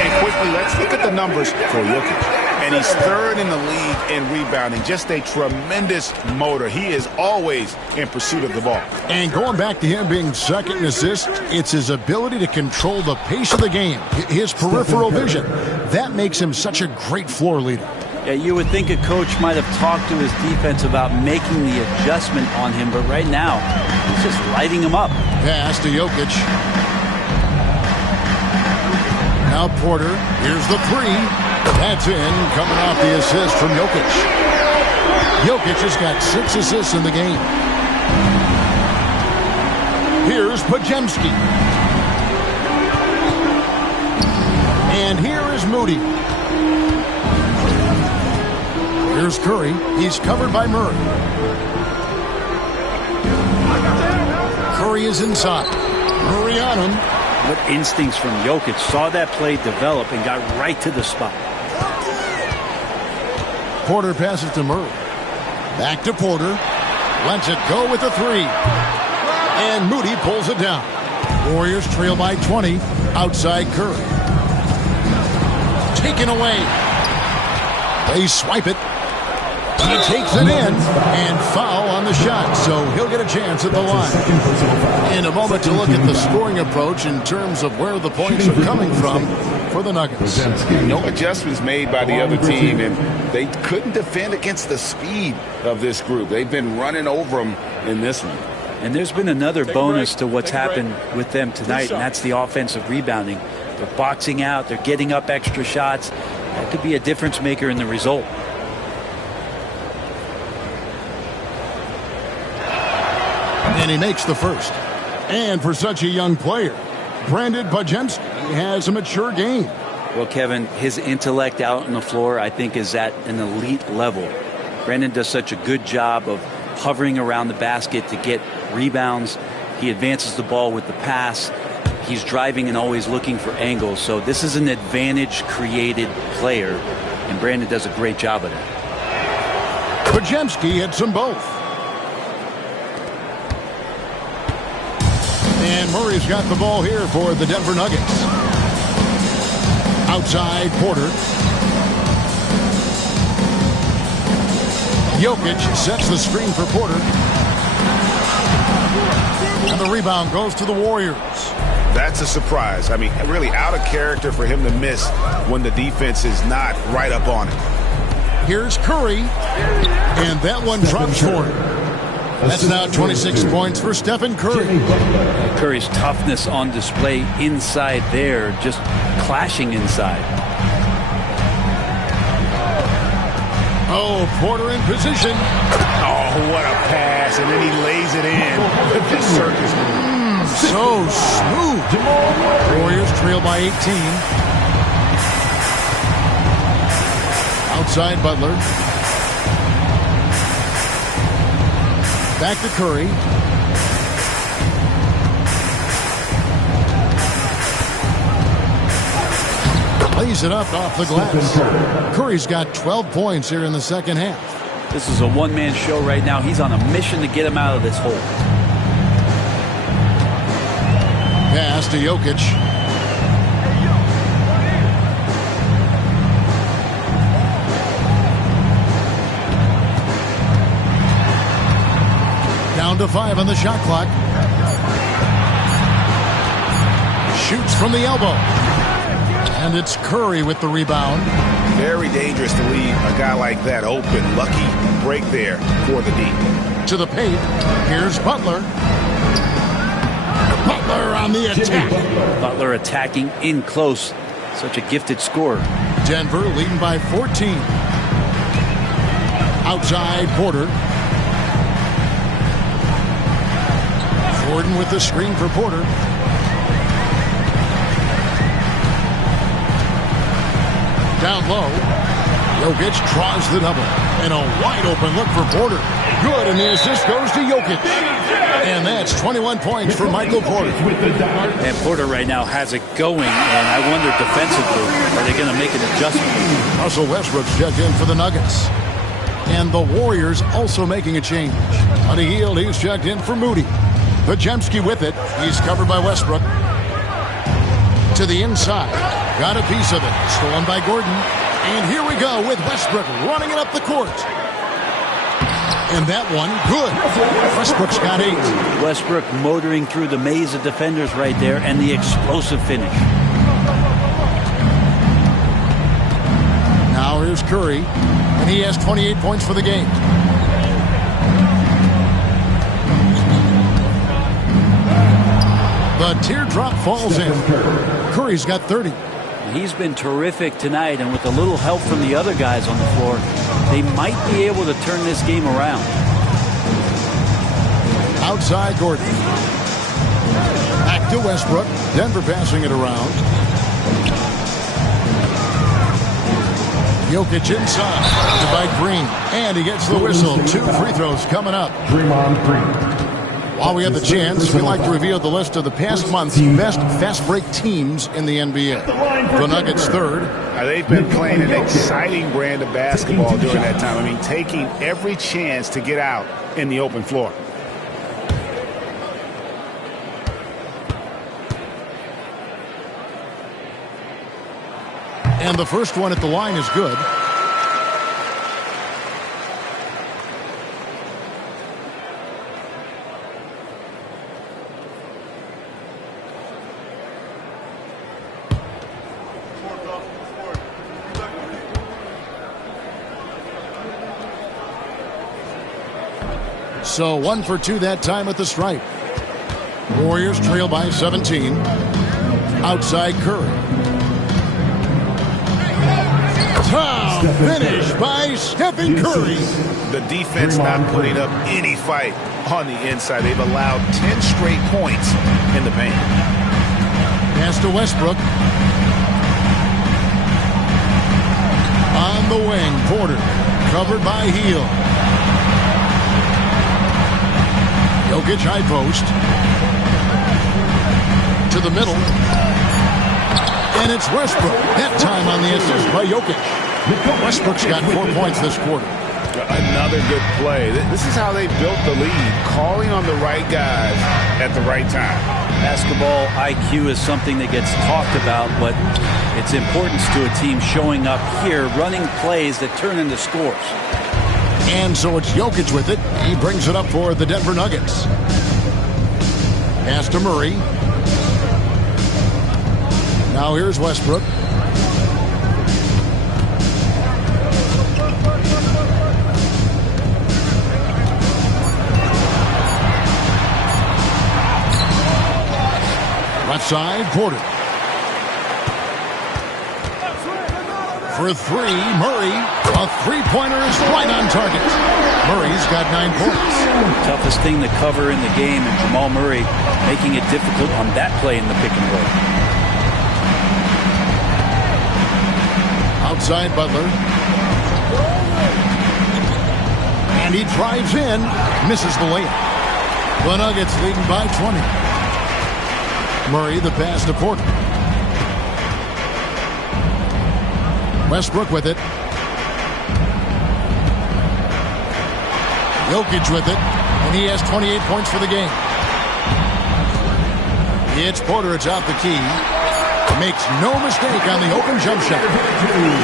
And quickly, let's look at the numbers for Jokic. And he's 3rd in the league in rebounding. Just a tremendous motor. He is always in pursuit of the ball. And going back to him being 2nd in assists, it's his ability to control the pace of the game. His peripheral vision. That makes him such a great floor leader. Yeah, you would think a coach might have talked to his defense about making the adjustment on him, but right now, he's just lighting him up. Pass to Jokic. Now Porter. Here's the 3. That's in, coming off the assist from Jokic. Jokic has got 6 assists in the game. Here's Podziemski. And here is Moody. Here's Curry. He's covered by Murray. Curry is inside. Murray on him. What instincts from Jokic. Saw that play develop and got right to the spot. Porter passes to Murray. Back to Porter. Lets it go with a 3. And Moody pulls it down. Warriors trail by 20. Outside Curry. Taken away. They swipe it. He takes it in, and foul on the shot, so he'll get a chance at the line. In a moment to look at the scoring approach in terms of where the points are coming from for the Nuggets. No adjustments made by the other team, and they couldn't defend against the speed of this group. They've been running over them in this one. And there's been another bonus to what's happened with them tonight, and that's the offensive rebounding. They're boxing out, they're getting up extra shots. That could be a difference maker in the result. And he makes the first. And for such a young player, Brandon Podziemski has a mature game. Well, Kevin, his intellect out on the floor, I think, is at an elite level. Brandon does such a good job of hovering around the basket to get rebounds. He advances the ball with the pass. He's driving and always looking for angles. So this is an advantage-created player and Brandon does a great job of that. Podziemski hits them both. And Murray's got the ball here for the Denver Nuggets. Outside, Porter. Jokic sets the screen for Porter. And the rebound goes to the Warriors. That's a surprise. I mean, really out of character for him to miss when the defense is not right up on it. Here's Curry. And that one drops for him. That's now 26 points for Stephen Curry. Curry's toughness on display inside there, just clashing inside. Oh, Porter in position. Oh, what a pass. And then he lays it in with this circus move. So smooth. Warriors trail by 18. Outside Butler. Back to Curry. Lays it up off the glass. Curry's got 12 points here in the second half. This is a one-man show right now. He's on a mission to get him out of this hole. Pass to Jokic. Down to 5 on the shot clock. Shoots from the elbow. And it's Curry with the rebound. Very dangerous to leave a guy like that open. Lucky break there for the D. To the paint. Here's Butler. Butler on the attack. Butler attacking in close. Such a gifted scorer. Denver leading by 14. Outside Porter. Gordon with the screen for Porter. Down low. Jokic tries the double. And a wide open look for Porter. Good, and the assist goes to Jokic. And that's 21 points for Michael Porter. And Porter right now has it going, and I wonder defensively, are they going to make an adjustment? Russell Westbrook's checked in for the Nuggets. And the Warriors also making a change. On the heel, he's checked in for Moody. Podziemski with it. He's covered by Westbrook. To the inside. Got a piece of it. Stolen by Gordon. And here we go with Westbrook running it up the court. And that one, good. Westbrook's got 8. Westbrook motoring through the maze of defenders right there, and the explosive finish. Now here's Curry. And he has 28 points for the game. The teardrop falls in. Curry's got 30. He's been terrific tonight, and with a little help from the other guys on the floor, they might be able to turn this game around. Outside Gordon. Back to Westbrook. Denver passing it around. Jokic inside. By Green. And he gets the whistle. 2 free throws coming up. Draymond Green. While we have the chance, we'd like to reveal the list of the past month's best fast break teams in the NBA. The Nuggets third. They've been playing an exciting brand of basketball during that time. I mean, taking every chance to get out in the open floor. And the first one at the line is good. So 1 for 2 that time at the stripe. Warriors trail by 17. Outside Curry. Top finish by Stephen Curry. The defense not putting up any fight on the inside. They've allowed 10 straight points in the paint. Pass to Westbrook. On the wing, Porter. Covered by Heel. Jokic high post. To the middle. And it's Westbrook. That time on the assist by Jokic. Westbrook's got 4 points this quarter. Another good play. This is how they built the lead, calling on the right guys at the right time. Basketball IQ is something that gets talked about, but its importance to a team showing up here, running plays that turn into scores. And so it's Jokic with it. He brings it up for the Denver Nuggets. Pass to Murray. Now here's Westbrook. Left side, Porter. For three, Murray. A three-pointer is right on target. Murray's got 9 points. Toughest thing to cover in the game, and Jamal Murray making it difficult on that play in the pick and roll. Outside Butler. And he drives in. Misses the layup. The Nuggets leading by 20. Murray, the pass to Porter. Westbrook with it. Jokic with it. And he has 28 points for the game. It's Porter. It's out the key. Makes no mistake on the open jump shot.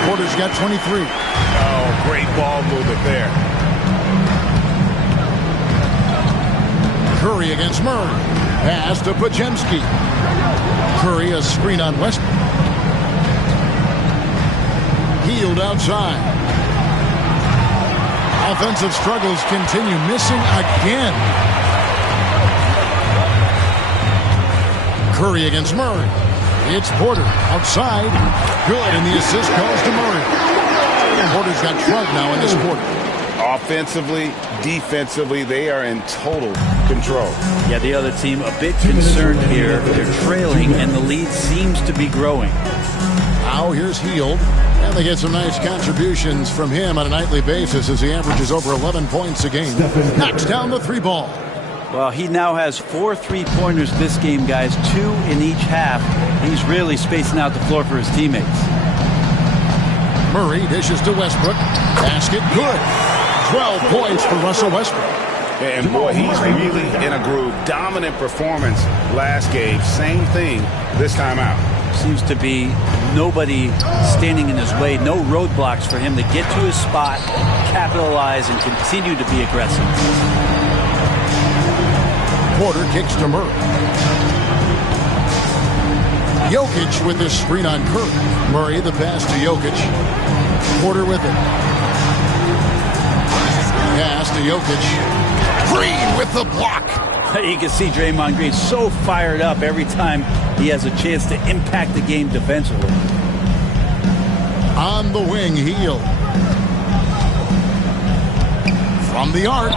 Porter's got 23. Oh, great ball movement there. Curry against Murray. Pass to Pajemski. Curry, a screen on Westbrook. Healed outside. Offensive struggles continue. Missing again. Curry against Murray. It's Porter outside. Good, and the assist goes to Murray. Porter's got 12 now in this quarter. Offensively, defensively, they are in total control. Yeah, the other team a bit concerned here. They're trailing, and the lead seems to be growing. Now here's Hield. And they get some nice contributions from him on a nightly basis as he averages over 11 points a game. Knocks down the 3 ball. Well, he now has 4 3-pointers this game, guys, 2 in each half. He's really spacing out the floor for his teammates. Murray dishes to Westbrook. Basket good. 12 points for Russell Westbrook. And boy, he's really in a groove. Dominant performance last game. Same thing this time out. Seems to be nobody standing in his way. No roadblocks for him to get to his spot, capitalize, and continue to be aggressive. Porter kicks to Murray. Jokic with his screen on Curry. Murray the pass to Jokic. Porter with it. Pass to Jokic. Green with the block. You can see Draymond Green so fired up every time he has a chance to impact the game defensively. On the wing, Hield. From the arc.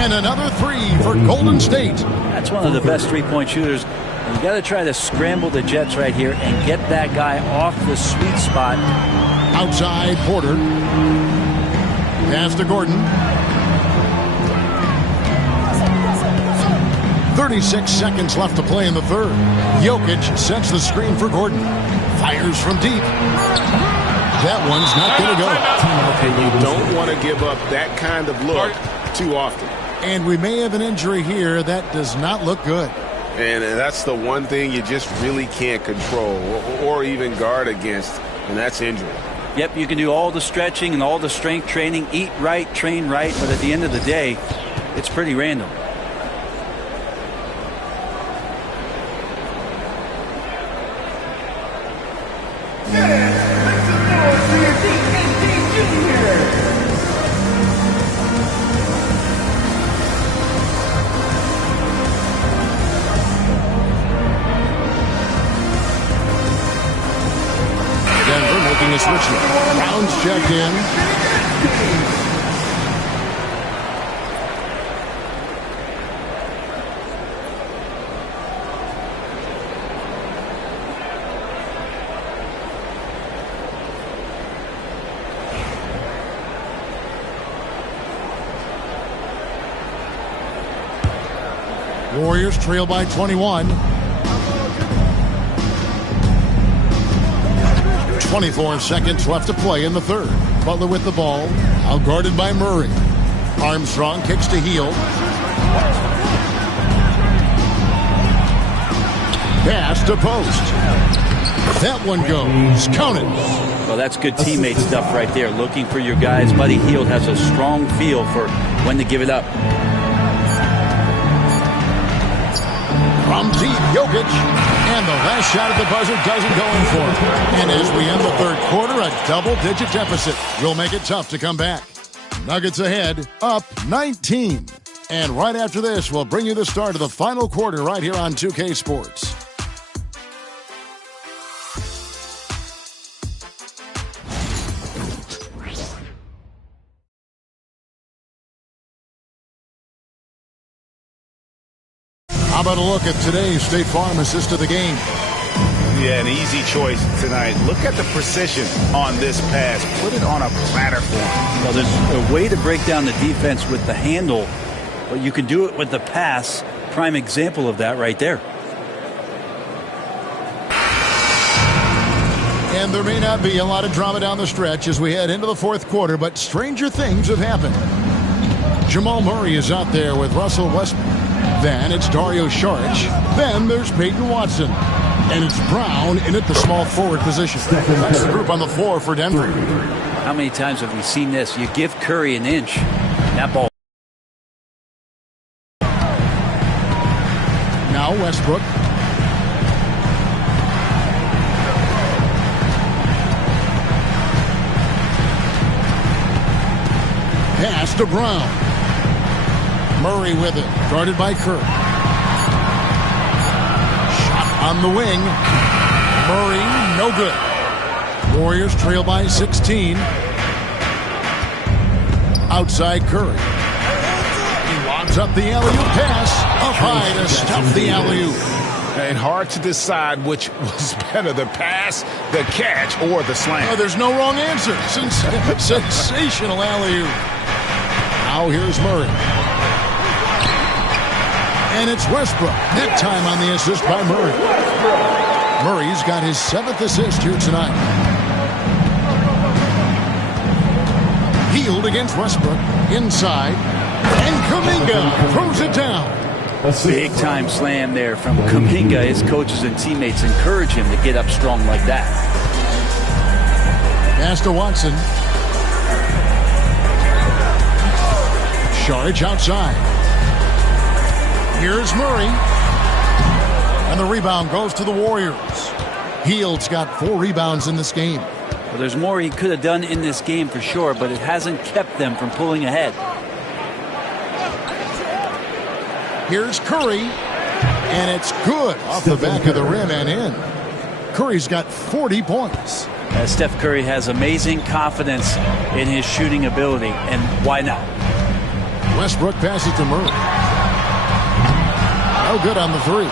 And another 3 for Golden State. That's one of the best 3-point shooters. And you got to try to scramble the Jets right here and get that guy off the sweet spot. Outside, Porter. Pass to Gordon. 36 seconds left to play in the third. Jokic sets the screen for Gordon. Fires from deep. That one's not going to go. And you don't want to give up that kind of look too often. And we may have an injury here that does not look good. And that's the one thing you just really can't control or even guard against, and that's injury. Yep, you can do all the stretching and all the strength training, eat right, train right, but at the end of the day, it's pretty random. Richmond. Brown's checked in. Warriors trail by 21. 24 seconds left to play in the third. Butler with the ball, outguarded by Murray. Armstrong kicks to Hield. Pass to post. That one goes. Count it. Well, that's good teammate stuff right there. Looking for your guys. Buddy Hield has a strong feel for when to give it up. From deep, Jokic. And the last shot at the buzzer doesn't go in for him. And as we end the third quarter, a double-digit deficit will make it tough to come back. Nuggets ahead, up 19. And right after this, we'll bring you the start of the final quarter right here on 2K Sports. How about a look at today's State Farm assist of the game? Yeah, an easy choice tonight. Look at the precision on this pass. Put it on a platter for him. Well, there's a way to break down the defense with the handle, but you can do it with the pass. Prime example of that right there. And there may not be a lot of drama down the stretch as we head into the fourth quarter, but stranger things have happened. Jamal Murray is out there with Russell Westbrook. Then it's Dario Saric. Then there's Peyton Watson. And it's Brown in at the small forward position. That's the group on the floor for Denver. How many times have we seen this? You give Curry an inch, that ball. Now Westbrook. Pass to Brown. Murray with it, guarded by Kerr. Shot on the wing. Murray, no good. Warriors trail by 16. Outside Curry. He lobs up the alley-oop pass. Up high to stuff the alley-oop. And hard to decide which was better, the pass, the catch, or the slam. Oh, there's no wrong answer. Sensational alley-oop. Now here's Murray. And it's Westbrook. Big time on the assist by Murray. Murray's got his 7th assist here tonight. Hield against Westbrook. Inside. And Kuminga throws it down. Big time slam there from Kuminga. His coaches and teammates encourage him to get up strong like that. Pass to Watson. Saric outside. Here's Murray. And the rebound goes to the Warriors. Hield's got 4 rebounds in this game. Well, there's more he could have done in this game for sure, but it hasn't kept them from pulling ahead. Here's Curry. And it's good off the back of the rim and in. Curry's got 40 points. Steph Curry has amazing confidence in his shooting ability, and why not? Westbrook passes to Murray. No good on the 3.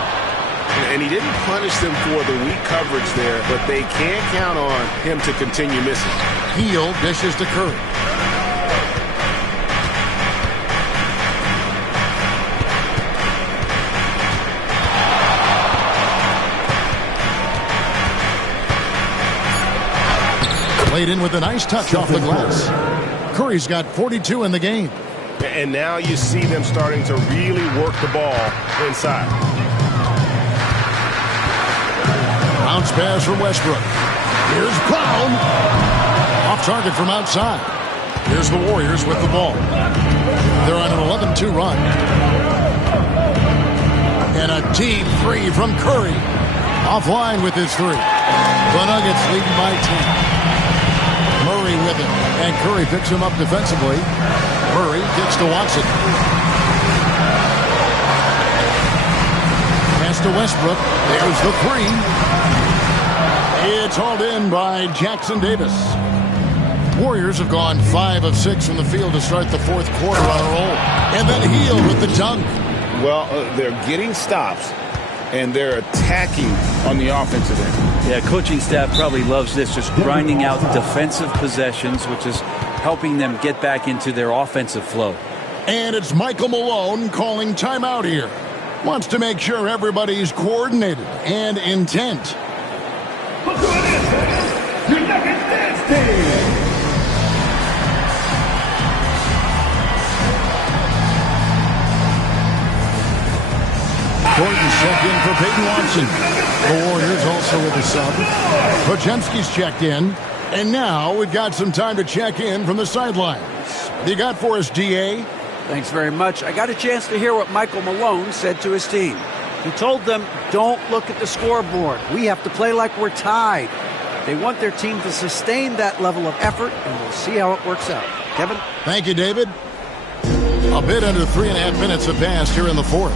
And he didn't punish them for the weak coverage there, but they can't count on him to continue missing. Hield dishes to Curry. Played in with a nice touch off the glass. Curry's got 42 in the game. And now you see them starting to really work the ball inside. Bounce pass from Westbrook. Here's Brown. Off target from outside. Here's the Warriors with the ball. They're on an 11-2 run. And a deep 3 from Curry. Offline with his 3. The Nuggets leading by 10. Murray with it. And Curry picks him up defensively. Murray kicks to Watson. Pass to Westbrook. There's the 3. It's hauled in by Jackson Davis. Warriors have gone 5 of 6 from the field to start the fourth quarter on a roll. And then Hield with the dunk. Well, they're getting stops, and they're attacking on the offensive end. Yeah, coaching staff probably loves this, just grinding out defensive possessions, which is helping them get back into their offensive flow. And it's Michael Malone calling timeout here. Wants to make sure everybody's coordinated and intent. your Nuggets dance team. Gordon's checked in for Peyton Watson. The Warriors also with a sub. Podziemski's checked in. And now we've got some time to check in from the sidelines. What do you got for us, DA? Thanks very much. I got a chance to hear what Michael Malone said to his team. He told them, don't look at the scoreboard. We have to play like we're tied. They want their team to sustain that level of effort, and we'll see how it works out. Kevin? Thank you, David. A bit under 3.5 minutes have passed here in the fourth.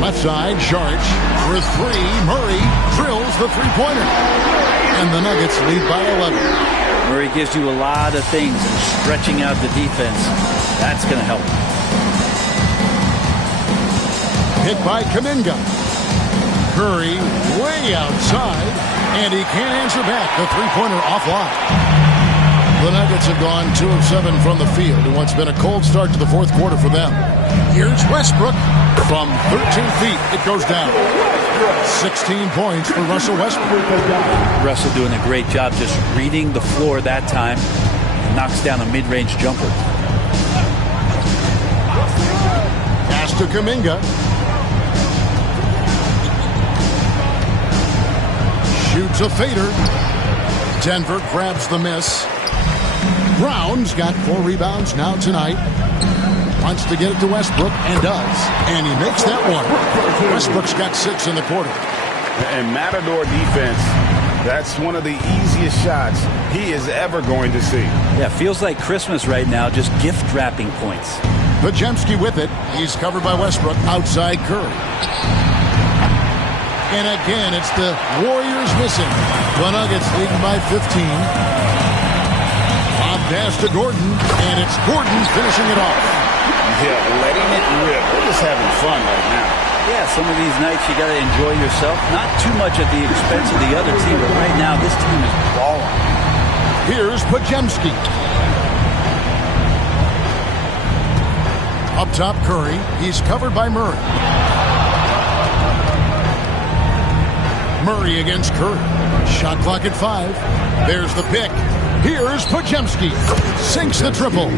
Left side, Sharch for three. Murray drills the three-pointer. And the Nuggets lead by 11. Murray gives you a lot of things, and stretching out the defense, that's going to help. Hit by Kuminga. Curry way outside, and he can't answer back. The three-pointer offline. The Nuggets have gone 2 of 7 from the field in what's been a cold start to the fourth quarter for them. Here's Westbrook. From 13 feet, it goes down. 16 points for Russell Westbrook. Russell doing a great job just reading the floor that time. Knocks down a mid-range jumper. Pass to Kuminga. Shoots a fader. Denver grabs the miss. Brown's got 4 rebounds now tonight. Wants to get it to Westbrook, and does. And he makes that one. Westbrook's got 6 in the quarter. And Matador defense, that's one of the easiest shots he is ever going to see. Yeah, feels like Christmas right now, just gift wrapping points. Podziemski with it. He's covered by Westbrook outside Curry. And again, it's the Warriors missing. The Nuggets leading by 15. Pass to Gordon, and it's Gordon finishing it off. Yeah, letting it rip. They're just having fun right now. Yeah, some of these nights you got to enjoy yourself. Not too much at the expense of the other team, but right now this team is balling. Here's Podziemski. Up top, Curry. He's covered by Murray. Murray against Curry. Shot clock at 5. There's the pick. Here's Podziemski. Sinks the triple.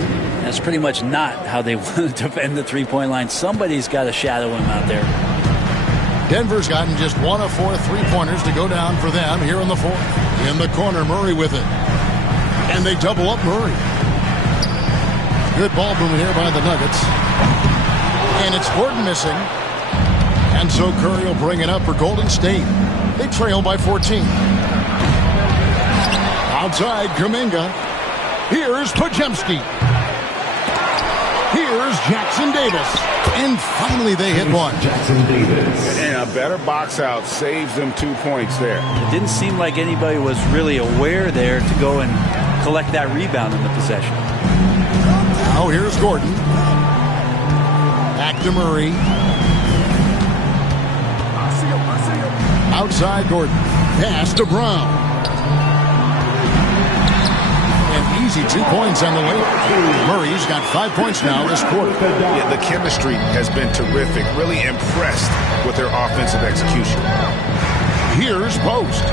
That's pretty much not how they want to defend the three-point line. Somebody's got to shadow him out there. Denver's gotten just 1 of 4 three-pointers to go down for them here in the fourth. In the corner, Murray with it. And they double up Murray. Good ball movement here by the Nuggets. And it's Gordon missing. And so Curry will bring it up for Golden State. They trail by 14. Outside, Kuminga. Here's Podziemski. Here's Jackson Davis. And finally they hit one. Jackson Davis. And a better box out saves them 2 points there. It didn't seem like anybody was really aware there to go and collect that rebound in the possession. Now here's Gordon. Back to Murray. Outside Gordon. Pass to Brown. And easy 2 points on the way. Murray's got 5 points now this quarter. Yeah, the chemistry has been terrific. Really impressed with their offensive execution. Here's Post.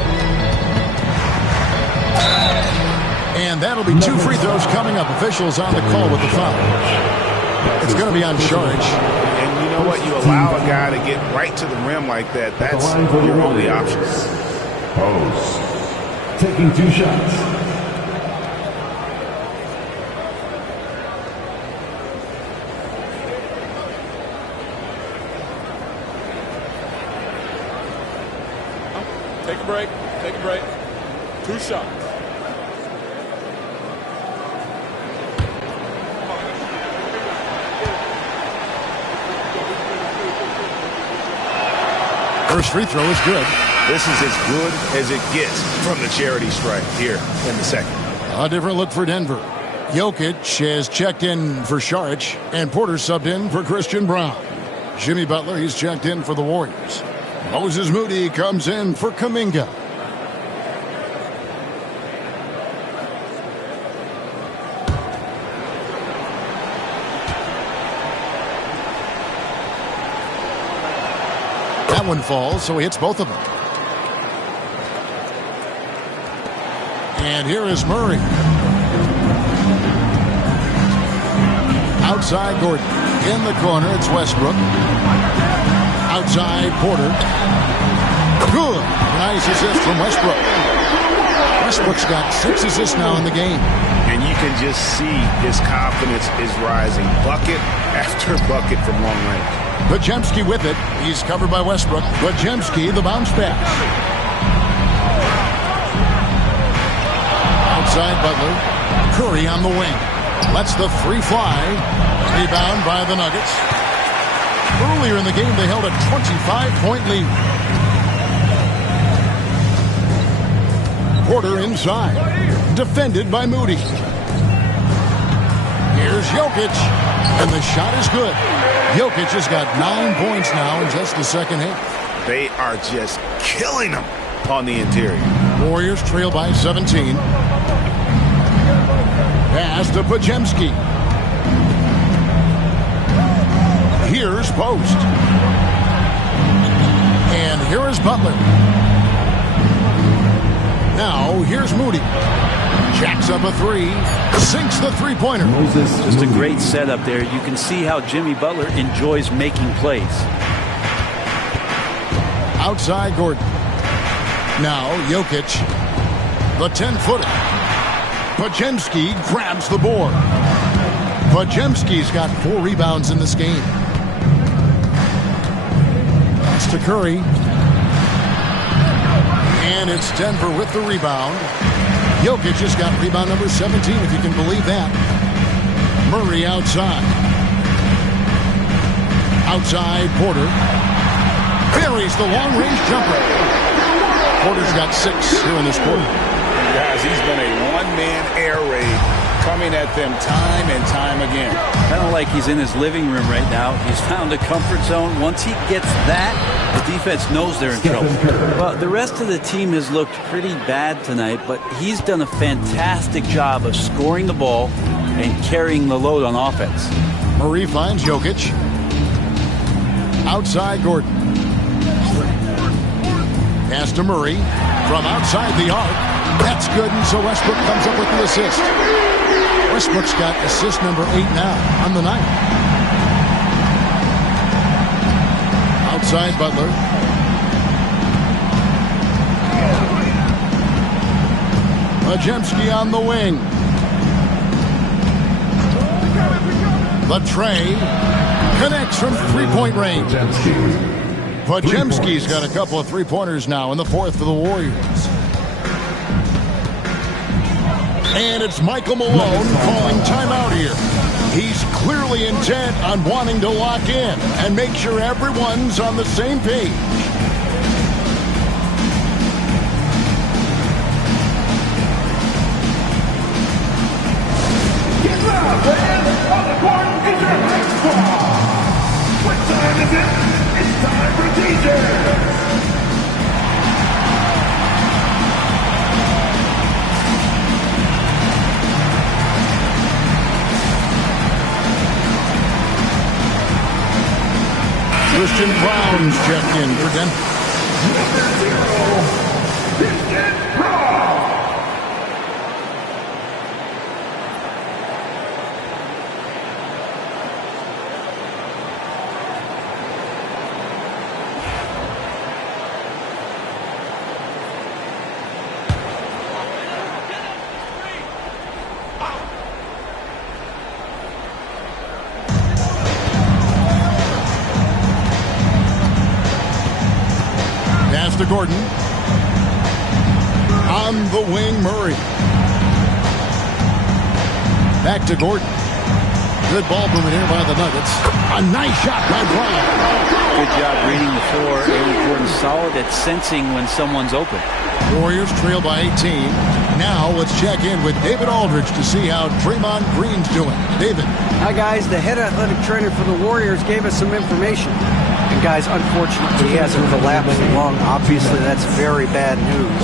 And that'll be 2 free throws coming up. Officials on the call with the foul. It's going to be on Sharch. And you know what? You allow a guy to get right to the rim like that. That's your only option. Post. Taking 2 shots. Take a break. Take a break. 2 shots. First free throw is good. This is as good as it gets from the charity stripe here in the second. A different look for Denver. Jokic has checked in for Sharch, and Porter subbed in for Christian Brown. Jimmy Butler, he's checked in for the Warriors. Moses Moody comes in for Kuminga. That one falls, so he hits both of them. And here is Murray. Outside Gordon. In the corner, it's Westbrook. Outside Porter. Good. Nice assist from Westbrook. Westbrook's got 6 assists now in the game. And you can just see his confidence is rising. Bucket after bucket from long range. Podziemski with it. He's covered by Westbrook. Podziemski, the bounce pass. Outside Butler. Curry on the wing. Lets the 3 fly. Rebound by the Nuggets. Earlier in the game, they held a 25-point lead. Porter inside. Defended by Moody. Here's Jokic. And the shot is good. Jokic has got 9 points now in just the second half. They are just killing them on the interior. Warriors trail by 17. Pass to Podziemski. Here's Post. And here is Butler. Now, here's Moody. Jacks up a 3. Sinks the three-pointer. Just a great setup there. You can see how Jimmy Butler enjoys making plays. Outside Gordon. Now, Jokic. The 10-footer. Podziemski grabs the board. Podziemski's got 4 rebounds in this game. That's to Curry. And it's Denver with the rebound. Jokic has got rebound number 17, if you can believe that. Murray outside. Outside Porter. Buries the long-range jumper. Porter's got 6 here in this quarter. Guys, he's been a one-man air raid coming at them time and time again. Kind of like he's in his living room right now. He's found a comfort zone. Once he gets that, the defense knows they're in trouble. Well, the rest of the team has looked pretty bad tonight, but he's done a fantastic job of scoring the ball and carrying the load on offense. Murray finds Jokic. Outside Gordon. Pass to Murray from outside the arc. That's good, and so Westbrook comes up with the assist. Westbrook's got assist number 8 now on the night. Outside Butler. Podziemski on the wing. The tray connects from 3-point range. Podziemski's got a couple of 3-pointers now in the 4th for the Warriors. And it's Michael Malone calling timeout here. He's clearly intent on wanting to lock in and make sure everyone's on the same page. Get loud, man! On the court is your high squad! What time is it? It's time for DJ! Christian Brown's checked in for Denver. Christian Brown! To Gordon. On the wing, Murray. Back to Gordon. Good ball movement here by the Nuggets. A nice shot by Brown. Good job reading the floor. Aaron Gordon's solid at sensing when someone's open. Warriors trail by 18. Now let's check in with David Aldridge to see how Draymond Green's doing. David. Hi, guys. The head athletic trainer for the Warriors gave us some information. And, guys, unfortunately, he hasn't collapsed long. Obviously, that's very bad news.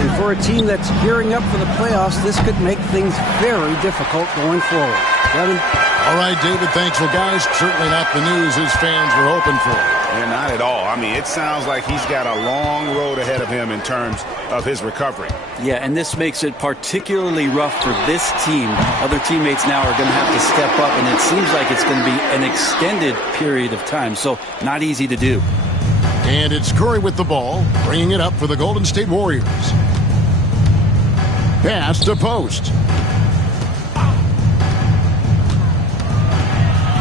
And for a team that's gearing up for the playoffs, this could make things very difficult going forward. Kevin? All right, David, thanks. Well, guys, certainly not the news his fans were hoping for. Yeah, not at all. I mean, it sounds like he's got a long road ahead of him in terms of his recovery. Yeah, and this makes it particularly rough for this team. Other teammates now are going to have to step up, and it seems like it's going to be an extended period of time, so not easy to do. And it's Curry with the ball, bringing it up for the Golden State Warriors. Pass to post.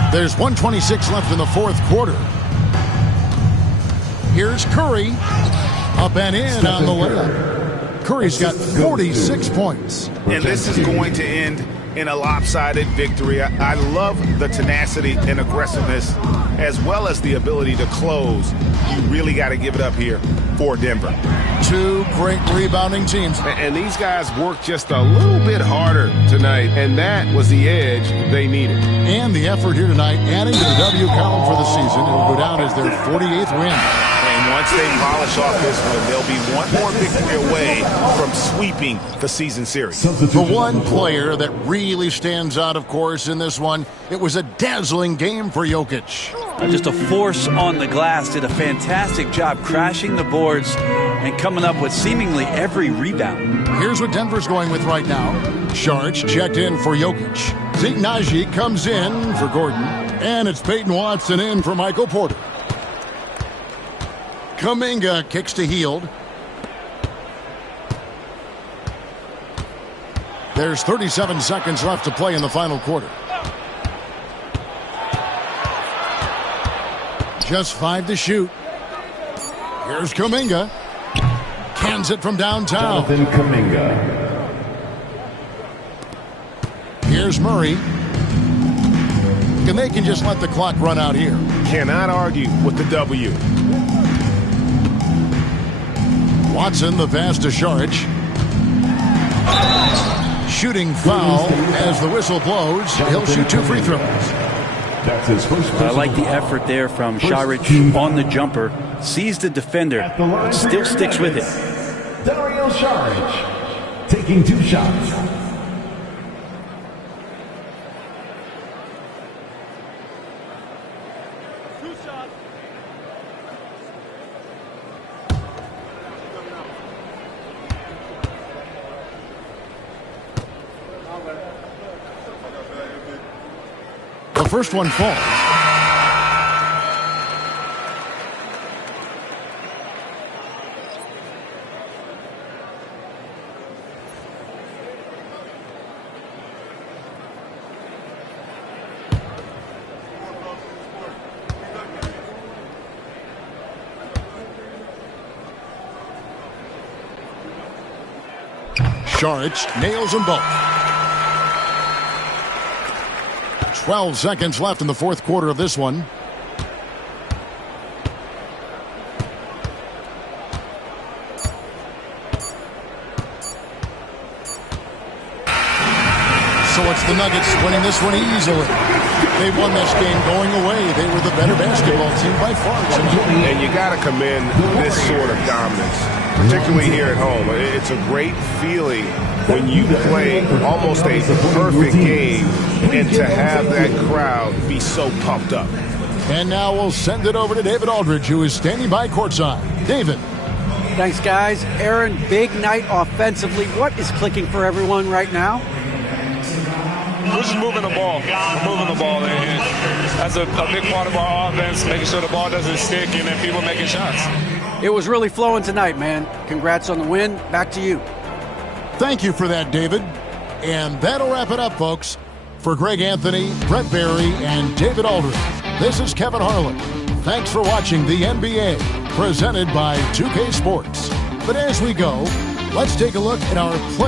There's 1:26 left in the fourth quarter. Here's Curry. Up and in on the layup. Curry's got 46 points. And this is going to end in a lopsided victory. I love the tenacity and aggressiveness as well as the ability to close. You really got to give it up here for Denver. Two great rebounding teams. And these guys worked just a little bit harder tonight, and that was the edge they needed. And the effort here tonight, adding to the W column for the season. It will go down as their 48th win. And once they polish off this one, they'll be one more victory away from sweeping the season series. The one player that really stands out, of course, in this one, it was a dazzling game for Jokic. Just a force on the glass, did a fantastic job crashing the boards and coming up with seemingly every rebound. Here's what Denver's going with right now. Saric checked in for Jokic. Zeke Naji comes in for Gordon. And it's Peyton Watson in for Michael Porter. Kuminga kicks to Hield. There's 37 seconds left to play in the final quarter. Just 5 to shoot. Here's Kuminga. Cans it from downtown. Jonathan Kuminga. Here's Murray. And they can just let the clock run out here. Cannot argue with the W. Watson, the pass to Saric. Shooting foul as the whistle blows. He'll shoot 2 free throws. That's his first. I like the effort there from Saric on the jumper. Sees the defender, but still sticks with it. Dario Saric taking 2 shots. The first one falls. Saric nails them both. 12 seconds left in the fourth quarter of this one. So it's the Nuggets winning this one easily. They won this game going away. They were the better basketball team by far. And you got to commend this sort of dominance, particularly here at home. It's a great feeling when you play almost a perfect game and to have that crowd be so pumped up. And now we'll send it over to David Aldridge, who is standing by courtside. David. Thanks, guys. Aaron, big night offensively. What is clicking for everyone right now? We're just moving the ball. We're moving the ball. And that's a big part of our offense, making sure the ball doesn't stick and then people making shots. It was really flowing tonight, man. Congrats on the win. Back to you. Thank you for that, David. And that'll wrap it up, folks. For Greg Anthony, Brett Barry, and David Aldridge, this is Kevin Harlan. Thanks for watching the NBA, presented by 2K Sports. But as we go, let's take a look at our play.